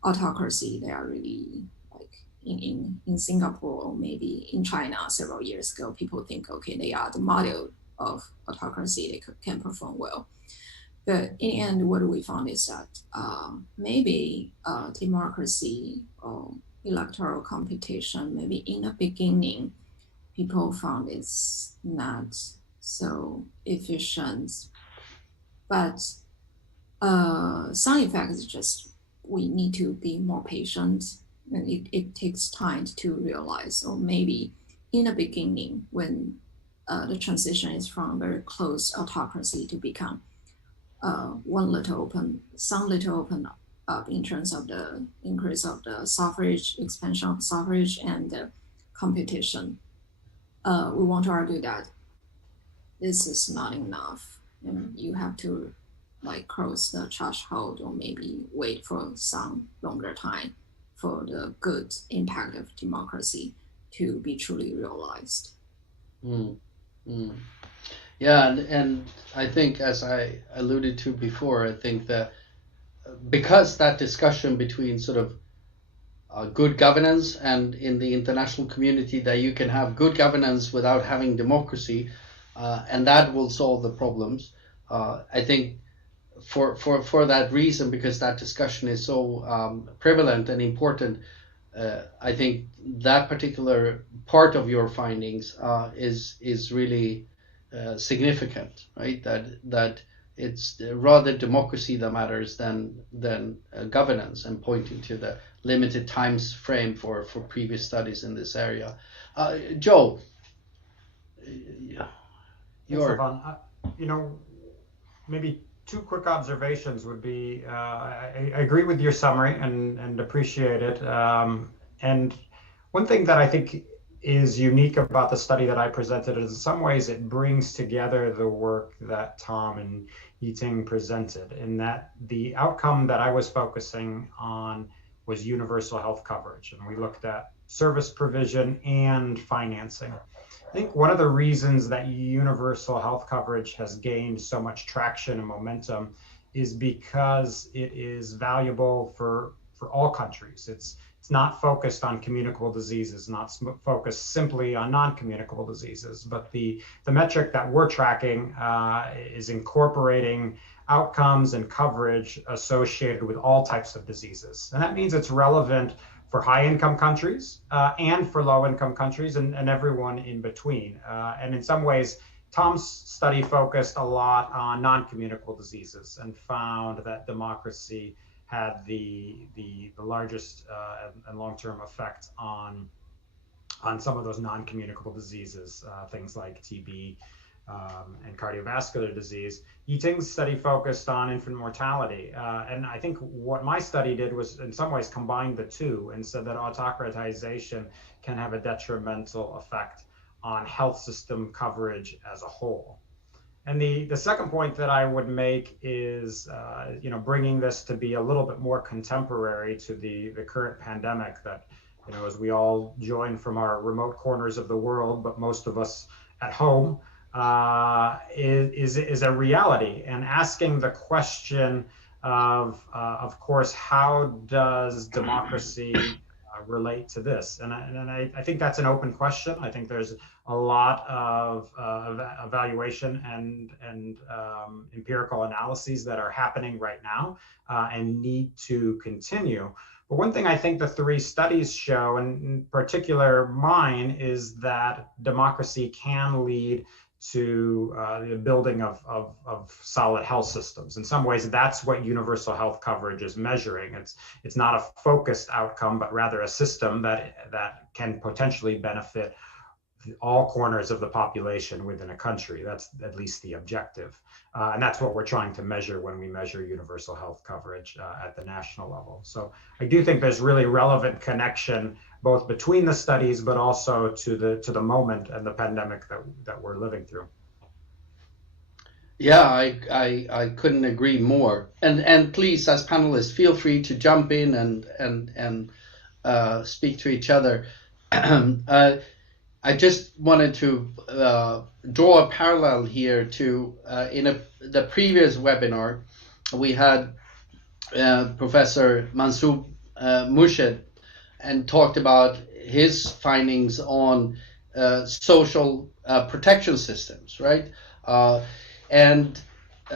autocracy that are really like in Singapore or maybe in China several years ago. People think okay, they are the model of autocracy. They can perform well. But in the end, what we found is that maybe democracy or electoral competition, maybe in the beginning, people found it's not so efficient. But some effects is just we need to be more patient, and it takes time to realize, or maybe in the beginning when the transition is from very close autocracy to become some little open up in terms of the increase of the suffrage, expansion of suffrage, and the competition. We want to argue that this is not enough, and you have to like cross the threshold or maybe wait for some longer time for the good impact of democracy to be truly realized. Mm, mm. Yeah, and I think, as I alluded to before, I think that because that discussion between sort of good governance and in the international community that you can have good governance without having democracy, and that will solve the problems. I think for that reason, because that discussion is so prevalent and important, I think that particular part of your findings is really significant, right? That it's rather democracy that matters than governance, and pointing to the limited times frame for previous studies in this area. Joe, your Staffan, maybe two quick observations would be, I agree with your summary and appreciate it. And one thing that I think is unique about the study that I presented is in some ways it brings together the work that Tom and Yiting presented, in that the outcome that I was focusing on was universal health coverage. And we looked at service provision and financing. I think one of the reasons that universal health coverage has gained so much traction and momentum is because it is valuable for all countries. It's not focused on communicable diseases, not focused simply on non-communicable diseases, but the metric that we're tracking is incorporating outcomes and coverage associated with all types of diseases. And that means it's relevant for high-income countries and for low-income countries and everyone in between. And in some ways, Tom's study focused a lot on non-communicable diseases and found that democracy had the largest and long-term effect on some of those non-communicable diseases, things like TB and cardiovascular disease. Yiting's study focused on infant mortality. And I think what my study did was in some ways combine the two and said that autocratization can have a detrimental effect on health system coverage as a whole. And the second point that I would make is, bringing this to be a little bit more contemporary to the current pandemic that, as we all join from our remote corners of the world, but most of us at home, is a reality. And asking the question of course, how does democracy relate to this? And I think that's an open question. I think there's a lot of evaluation and empirical analyses that are happening right now and need to continue. But one thing I think the three studies show, and in particular mine, is that democracy can lead to the building of solid health systems. In some ways, that's what universal health coverage is measuring. It's not a focused outcome, but rather a system that can potentially benefit all corners of the population within a country. That's at least the objective. And that's what we're trying to measure when we measure universal health coverage at the national level. So I do think there's really relevant connection both between the studies, but also to the moment and the pandemic that we're living through. Yeah, I couldn't agree more. And please, as panelists, feel free to jump in and speak to each other. I just wanted to draw a parallel here to the previous webinar we had Professor Mansoor Murshid and talked about his findings on social protection systems, right? And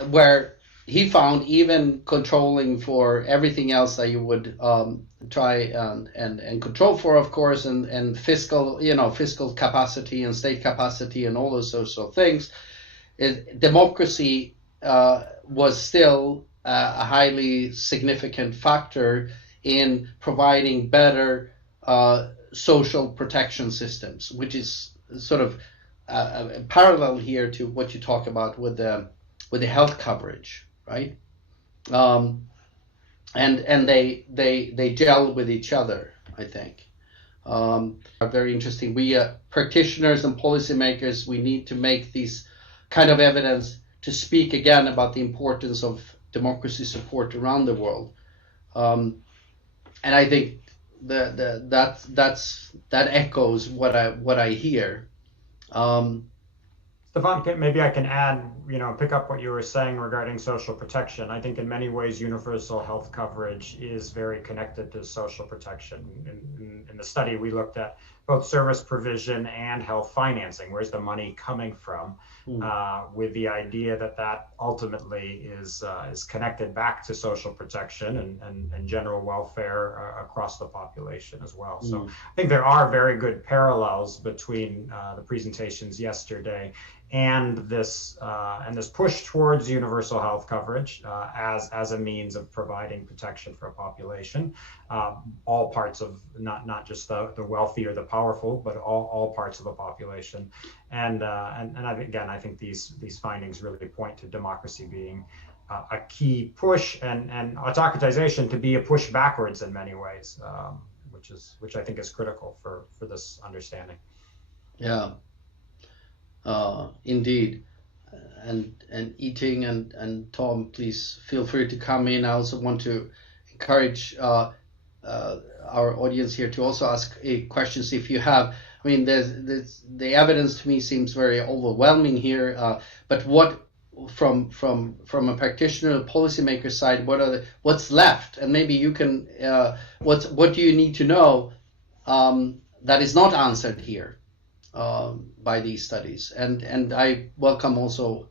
where he found even controlling for everything else that you would try and control for, of course, and fiscal, fiscal capacity and state capacity and all those sorts of things, democracy was still a highly significant factor in providing better social protection systems, which is sort of a parallel here to what you talk about with the health coverage, right? And they gel with each other, I think. Are very interesting. We practitioners and policymakers, we need to make these kind of evidence to speak again about the importance of democracy support around the world. And I think that echoes what I hear. Staffan, maybe I can add, pick up what you were saying regarding social protection. I think in many ways, universal health coverage is very connected to social protection. In the study, we looked at both service provision and health financing. Where's the money coming from? With the idea that ultimately is connected back to social protection and general welfare across the population as well. So I think there are very good parallels between the presentations yesterday and this push towards universal health coverage as a means of providing protection for a population, all parts of not just the wealthy or the powerful, but all parts of the population. And I think these findings really point to democracy being a key push and autocratization to be a push backwards in many ways, which I think is critical for this understanding. Yeah. Indeed. And Eating and Tom, please feel free to come in. I also want to encourage our audience here to also ask questions if you have. I mean, the evidence to me seems very overwhelming here. But what from a practitioner, policymaker side, what's left? And maybe you can what do you need to know that is not answered here by these studies? And I welcome also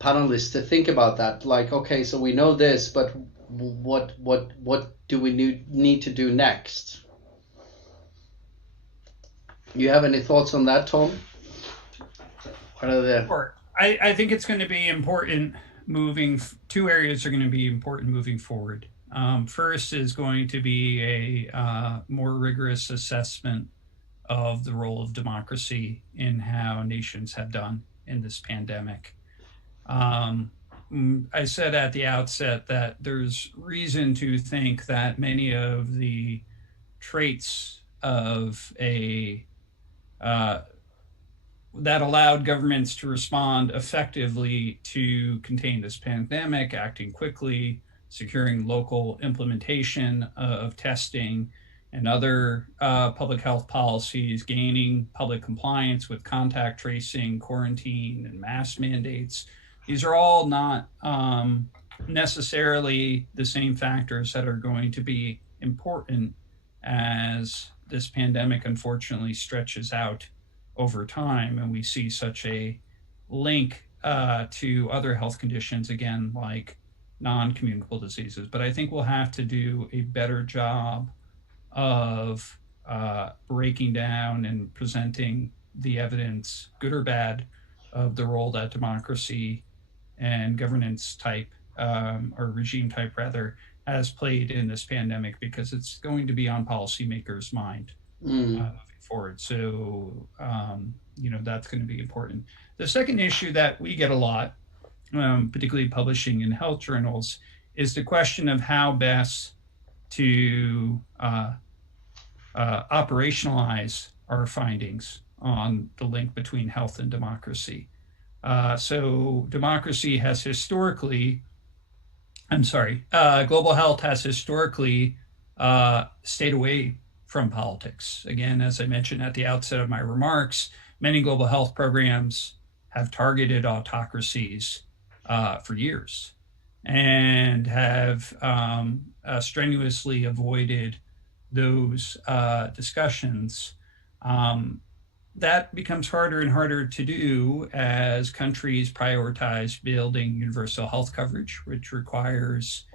panelists to think about that. Like, okay, so we know this, but what do we need to do next? You have any thoughts on that, Tom? What are the... Sure. I think it's going to be important two areas are going to be important moving forward. First is going to be a more rigorous assessment of the role of democracy in how nations have done in this pandemic. I said at the outset that there's reason to think that many of the traits of that allowed governments to respond effectively to contain this pandemic, acting quickly, securing local implementation of testing and other public health policies, gaining public compliance with contact tracing, quarantine, and mask mandates. These are all not necessarily the same factors that are going to be important as this pandemic unfortunately stretches out over time, and we see such a link to other health conditions, again, like non-communicable diseases. But I think we'll have to do a better job of breaking down and presenting the evidence, good or bad, of the role that democracy and governance type, or regime type rather, has played in this pandemic, because it's going to be on policymakers' mind moving forward. So, that's going to be important. The second issue that we get a lot, particularly publishing in health journals, is the question of how best to operationalize our findings on the link between health and democracy. So democracy has historically, global health has historically stayed away from politics. Again, as I mentioned at the outset of my remarks, many global health programs have targeted autocracies for years and have strenuously avoided those discussions. That becomes harder and harder to do as countries prioritize building universal health coverage, which requires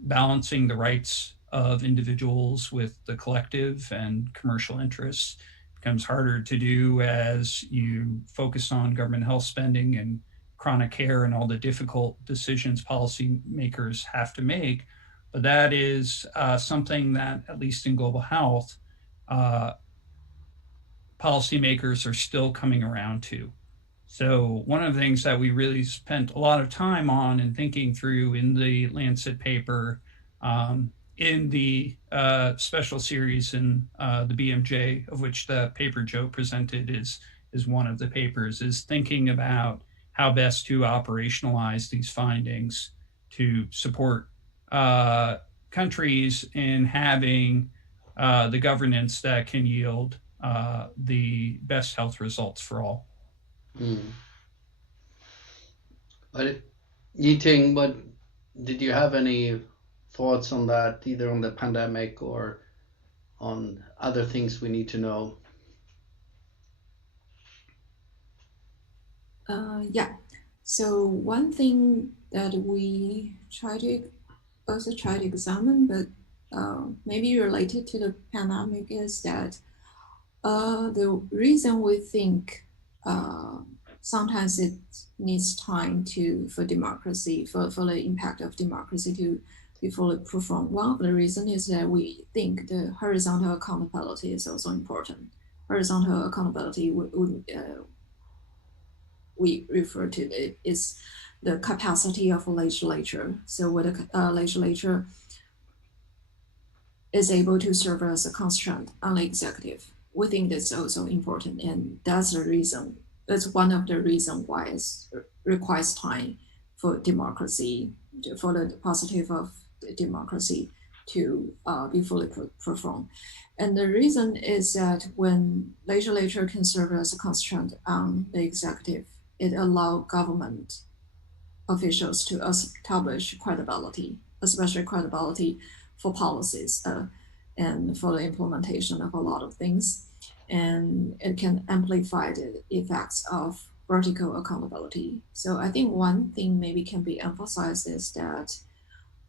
balancing the rights of individuals with the collective and commercial interests. It becomes harder to do as you focus on government health spending and chronic care and all the difficult decisions policymakers have to make. But that is something that, at least in global health, policymakers are still coming around to. So one of the things that we really spent a lot of time on and thinking through in the Lancet paper, in the special series in the BMJ, of which the paper Joe presented is one of the papers, is thinking about how best to operationalize these findings to support countries in having the governance that can yield the best health results for all. But Yiting, what did you have any thoughts on that, either on the pandemic or on other things we need to know? Yeah. So one thing that we try to examine, but maybe related to the pandemic, is that the reason we think sometimes it needs time for democracy, for the impact of democracy to be fully performed. One of the reasons is that we think the horizontal accountability is also important. Horizontal accountability, we refer to it, is the capacity of a legislature. So when a legislature is able to serve as a constraint on the executive, we think that's also important, and that's the reason. That's one of the reasons why it requires time for democracy, for the positive of democracy to be fully performed. And the reason is that when legislature can serve as a constraint on the executive, it allows government officials to establish credibility, especially credibility for policies and for the implementation of a lot of things. And it can amplify the effects of vertical accountability. So I think one thing maybe can be emphasized is that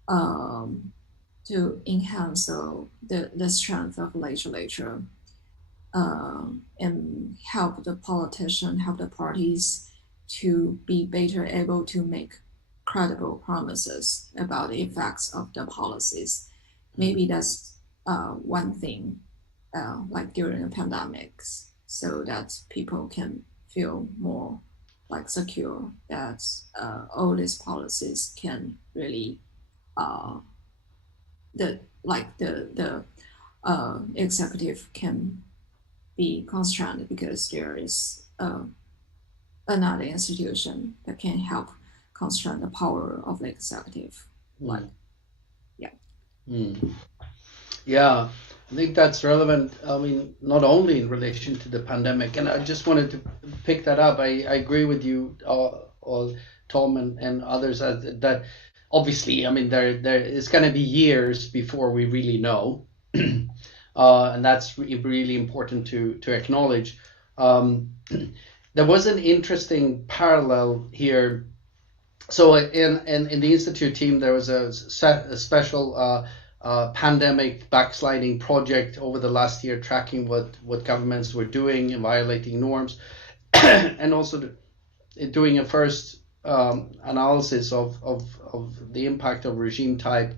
to enhance the strength of legislature and help the politician, help the parties to be better able to make credible promises about the effects of the policies. Maybe that's one thing, like during the pandemics, so that people can feel more like secure that all these policies can really the executive can be constrained because there is another institution that can help constrain the power of the executive. Yeah, I think that's relevant. I mean, not only in relation to the pandemic, and I just wanted to pick that up. I agree with you, Tom and others, that obviously, I mean, there is going to be years before we really know, and that's really important to acknowledge. There was an interesting parallel here. So in the Institute team, there was a special pandemic backsliding project over the last year, tracking what governments were doing and violating norms, and also doing a first analysis of the impact of regime type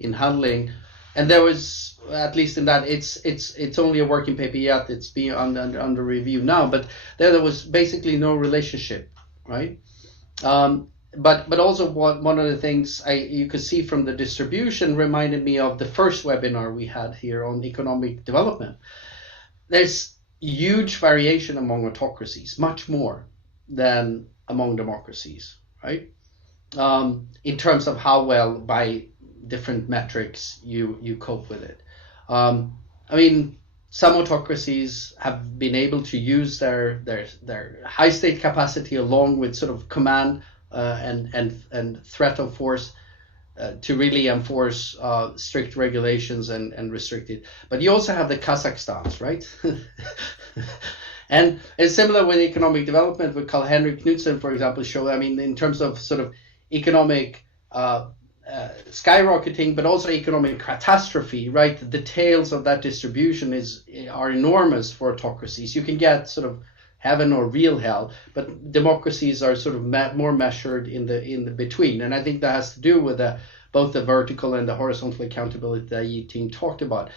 in handling, and there was, at least in that, it's only a working paper yet, it's being under review now, but there was basically no relationship, right? But also one of the things you could see from the distribution reminded me of the first webinar we had here on economic development. There's huge variation among autocracies, much more than among democracies, right? In terms of how well, by different metrics, you cope with it. I mean, some autocracies have been able to use their high state capacity along with sort of command and threat of force to really enforce strict regulations and restrict it. But you also have the Kazakhstans, right? And it's similar with economic development, with Karl-Henrik Knudsen, for example, show, I mean, in terms of sort of economic skyrocketing, but also economic catastrophe, right? The tails of that distribution are enormous for autocracies. You can get sort of heaven or real hell, but democracies are sort of more measured in the between. And I think that has to do with both the vertical and the horizontal accountability that your team talked about.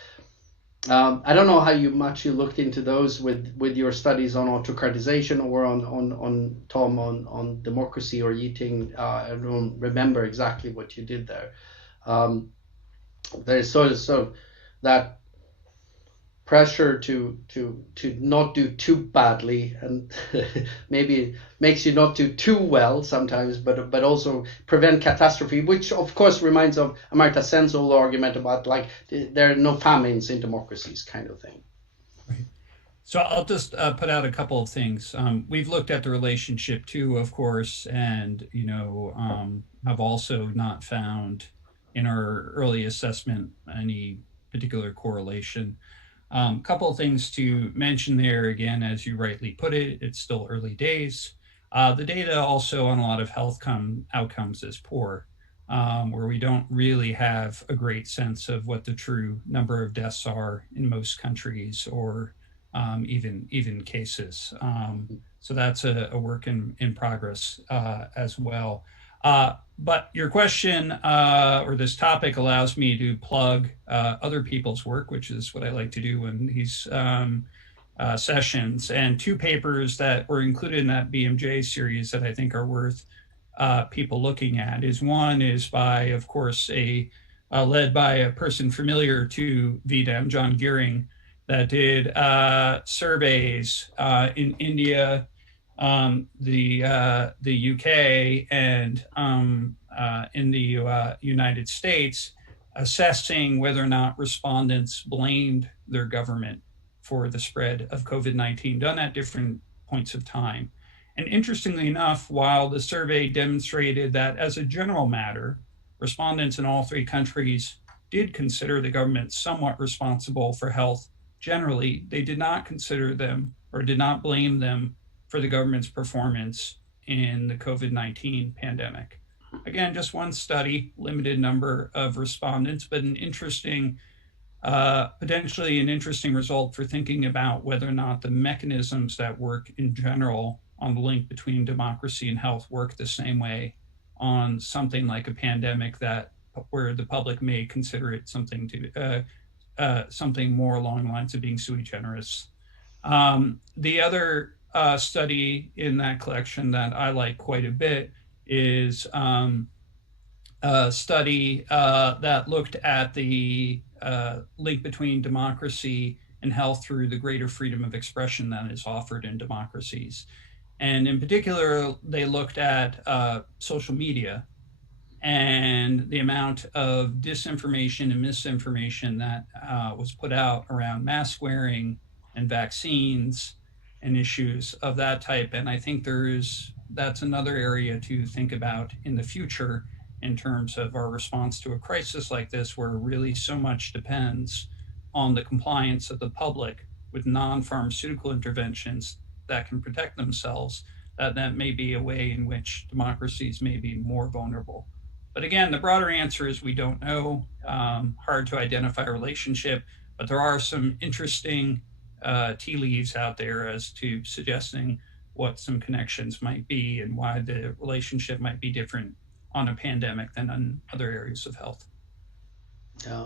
I don't know how much you looked into those with your studies on autocratization or on Tom on democracy or eating. I don't remember exactly what you did there. There's sort of that pressure to not do too badly, and maybe makes you not do too well sometimes, but also prevent catastrophe, which of course reminds of Amartya Sen's whole argument about like there are no famines in democracies kind of thing. Right. So I'll just put out a couple of things. We've looked at the relationship too, of course, and have also not found in our early assessment any particular correlation. Couple of things to mention there. Again, as you rightly put it, it's still early days. The data also on a lot of health outcomes is poor, where we don't really have a great sense of what the true number of deaths are in most countries, or even cases. So that's a work in progress as well. But your question or this topic allows me to plug other people's work, which is what I like to do in these sessions, and two papers that were included in that BMJ series that I think are worth people looking at. One is by, of course, led by a person familiar to V-Dem, John Gearing, that did surveys in India, the UK, and in the United States, assessing whether or not respondents blamed their government for the spread of COVID-19, done at different points of time. And interestingly enough, while the survey demonstrated that as a general matter, respondents in all three countries did consider the government somewhat responsible for health, generally, they did not consider them or did not blame them for the government's performance in the COVID-19 pandemic. Again, just one study, limited number of respondents, but potentially an interesting result for thinking about whether or not the mechanisms that work in general on the link between democracy and health work the same way on something like a pandemic where the public may consider it something more along the lines of being sui generis. The other study in that collection that I like quite a bit is a study that looked at the link between democracy and health through the greater freedom of expression that is offered in democracies. And in particular, they looked at social media and the amount of disinformation and misinformation that was put out around mask wearing and vaccines and issues of that type. And I think that's another area to think about in the future in terms of our response to a crisis like this, where really so much depends on the compliance of the public with non-pharmaceutical interventions that can protect themselves, that may be a way in which democracies may be more vulnerable. But again, the broader answer is we don't know, hard to identify a relationship, but there are some interesting tea leaves out there as to suggesting what some connections might be and why the relationship might be different on a pandemic than on other areas of health. Yeah.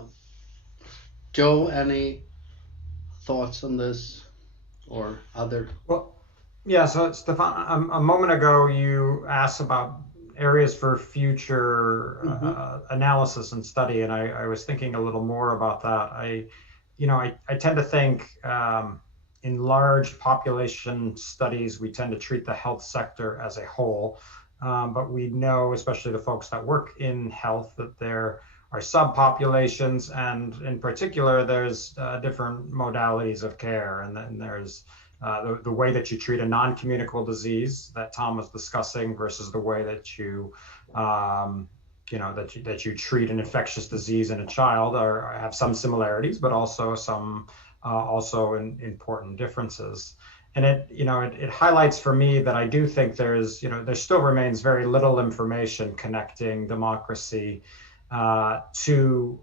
Joe, any thoughts on this or other? Well, yeah, so Staffan, a moment ago you asked about areas for future analysis and study, and I was thinking a little more about that. I tend to think in large population studies, we tend to treat the health sector as a whole, but we know, especially the folks that work in health, that there are subpopulations, and in particular, there's different modalities of care, and then there's the way that you treat a non-communicable disease that Tom was discussing versus the way that you that you treat an infectious disease in a child have some similarities, but also some important differences. And it highlights for me that I do think there still remains very little information connecting democracy to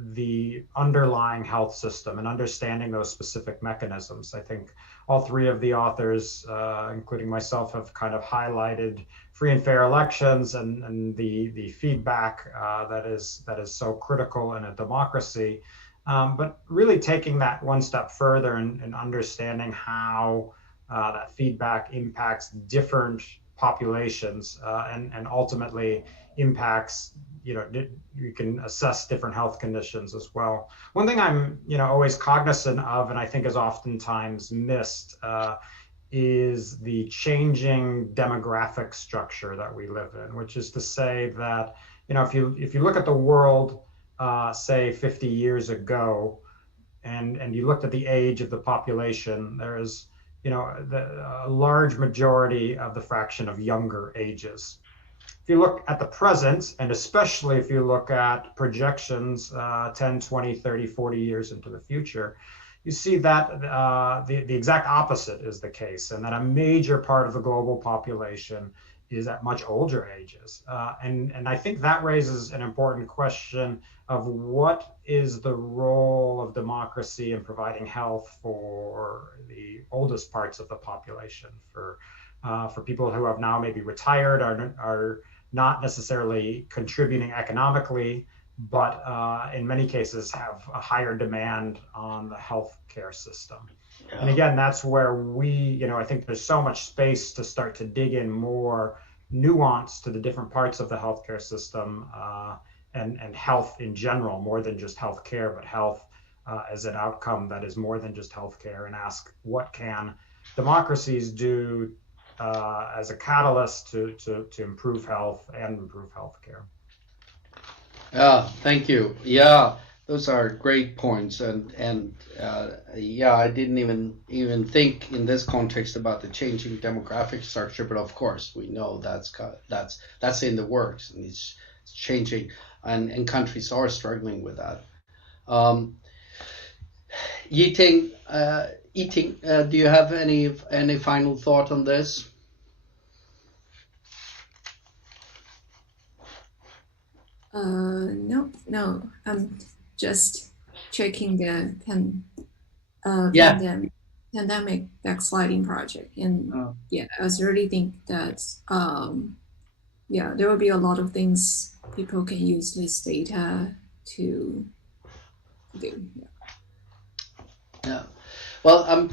the underlying health system and understanding those specific mechanisms. I think all three of the authors, including myself, have kind of highlighted free and fair elections and the feedback that is so critical in a democracy. But really taking that one step further and understanding how that feedback impacts different populations and ultimately impacts, you can assess different health conditions as well. One thing I'm, always cognizant of, and I think is oftentimes missed, is the changing demographic structure that we live in, which is to say that, if you look at the world, say 50 years ago, and you looked at the age of the population, there is, a large majority of the fraction of younger ages. If you look at the present, and especially if you look at projections 10, 20, 30, 40 years into the future, you see that the exact opposite is the case, and that a major part of the global population is at much older ages. And I think that raises an important question of what is the role of democracy in providing health for the oldest parts of the population, for people who have now maybe retired, are not necessarily contributing economically, but in many cases have a higher demand on the healthcare system. Yeah. And again, that's where we, I think there's so much space to start to dig in more nuance to the different parts of the healthcare system and health in general, more than just healthcare, but health as an outcome that is more than just healthcare, and ask what can democracies do as a catalyst to improve health and improve healthcare. Thank you. Yeah, those are great points, and I didn't even think in this context about the changing demographic structure, but of course we know that's in the works, and it's changing, and countries are struggling with that. Yiting, do you have any final thought on this? No. I'm just checking the pandemic backsliding project, and I was really think that there will be a lot of things people can use this data to do. Yeah. Well,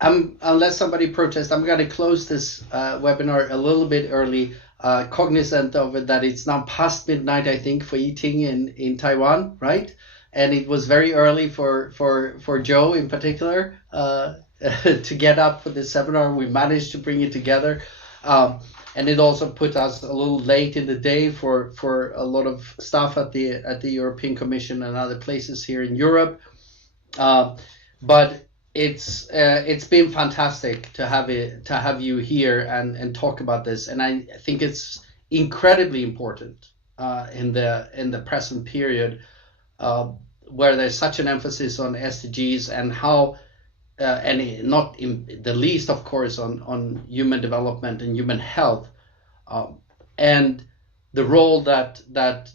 unless somebody protests, I'm going to close this webinar a little bit early, cognizant of it that it's now past midnight, I think, for eating in Taiwan, right? And it was very early for Joe in particular to get up for this seminar. We managed to bring it together. And it also put us a little late in the day for a lot of stuff at the European Commission and other places here in Europe. But it's been fantastic to have you here and talk about this, and I think it's incredibly important in the present period where there's such an emphasis on SDGs and how and not in the least, of course, on human development and human health, and the role that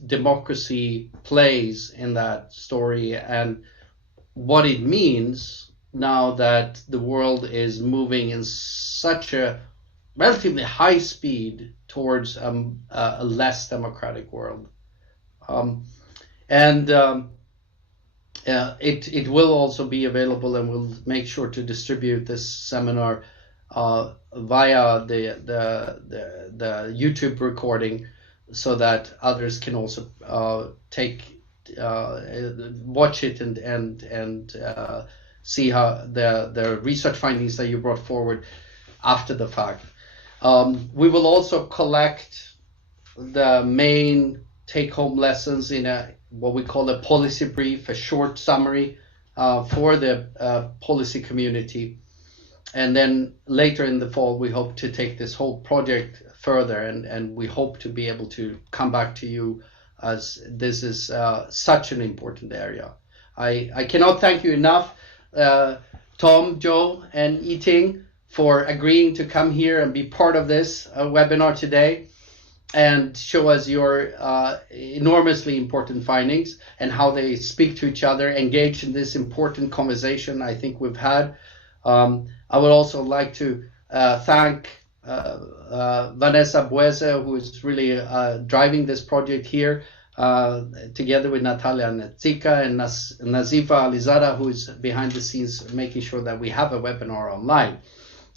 democracy plays in that story, and what it means now that the world is moving in such a relatively high speed towards a less democratic world. It will also be available, and we'll make sure to distribute this seminar via the YouTube recording, so that others can also watch it and see how the research findings that you brought forward after the fact. We will also collect the main take-home lessons in what we call a policy brief, a short summary for the policy community. And then later in the fall, we hope to take this whole project further, and we hope to be able to come back to you, as this is such an important area. I cannot thank you enough, Tom, Joe, and Yiting, for agreeing to come here and be part of this webinar today and show us your enormously important findings and how they speak to each other, engage in this important conversation I think we've had. I would also like to thank Vanessa Buese, who is really driving this project here, together with Natalia Netzika and Nazifa Alizada, who is behind the scenes making sure that we have a webinar online.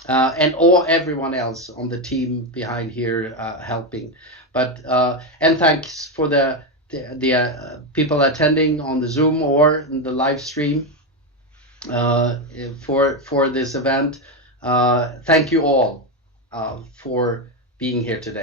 And everyone else on the team behind here helping. And thanks for the people attending on the Zoom or in the live stream for this event. Thank you all for being here today.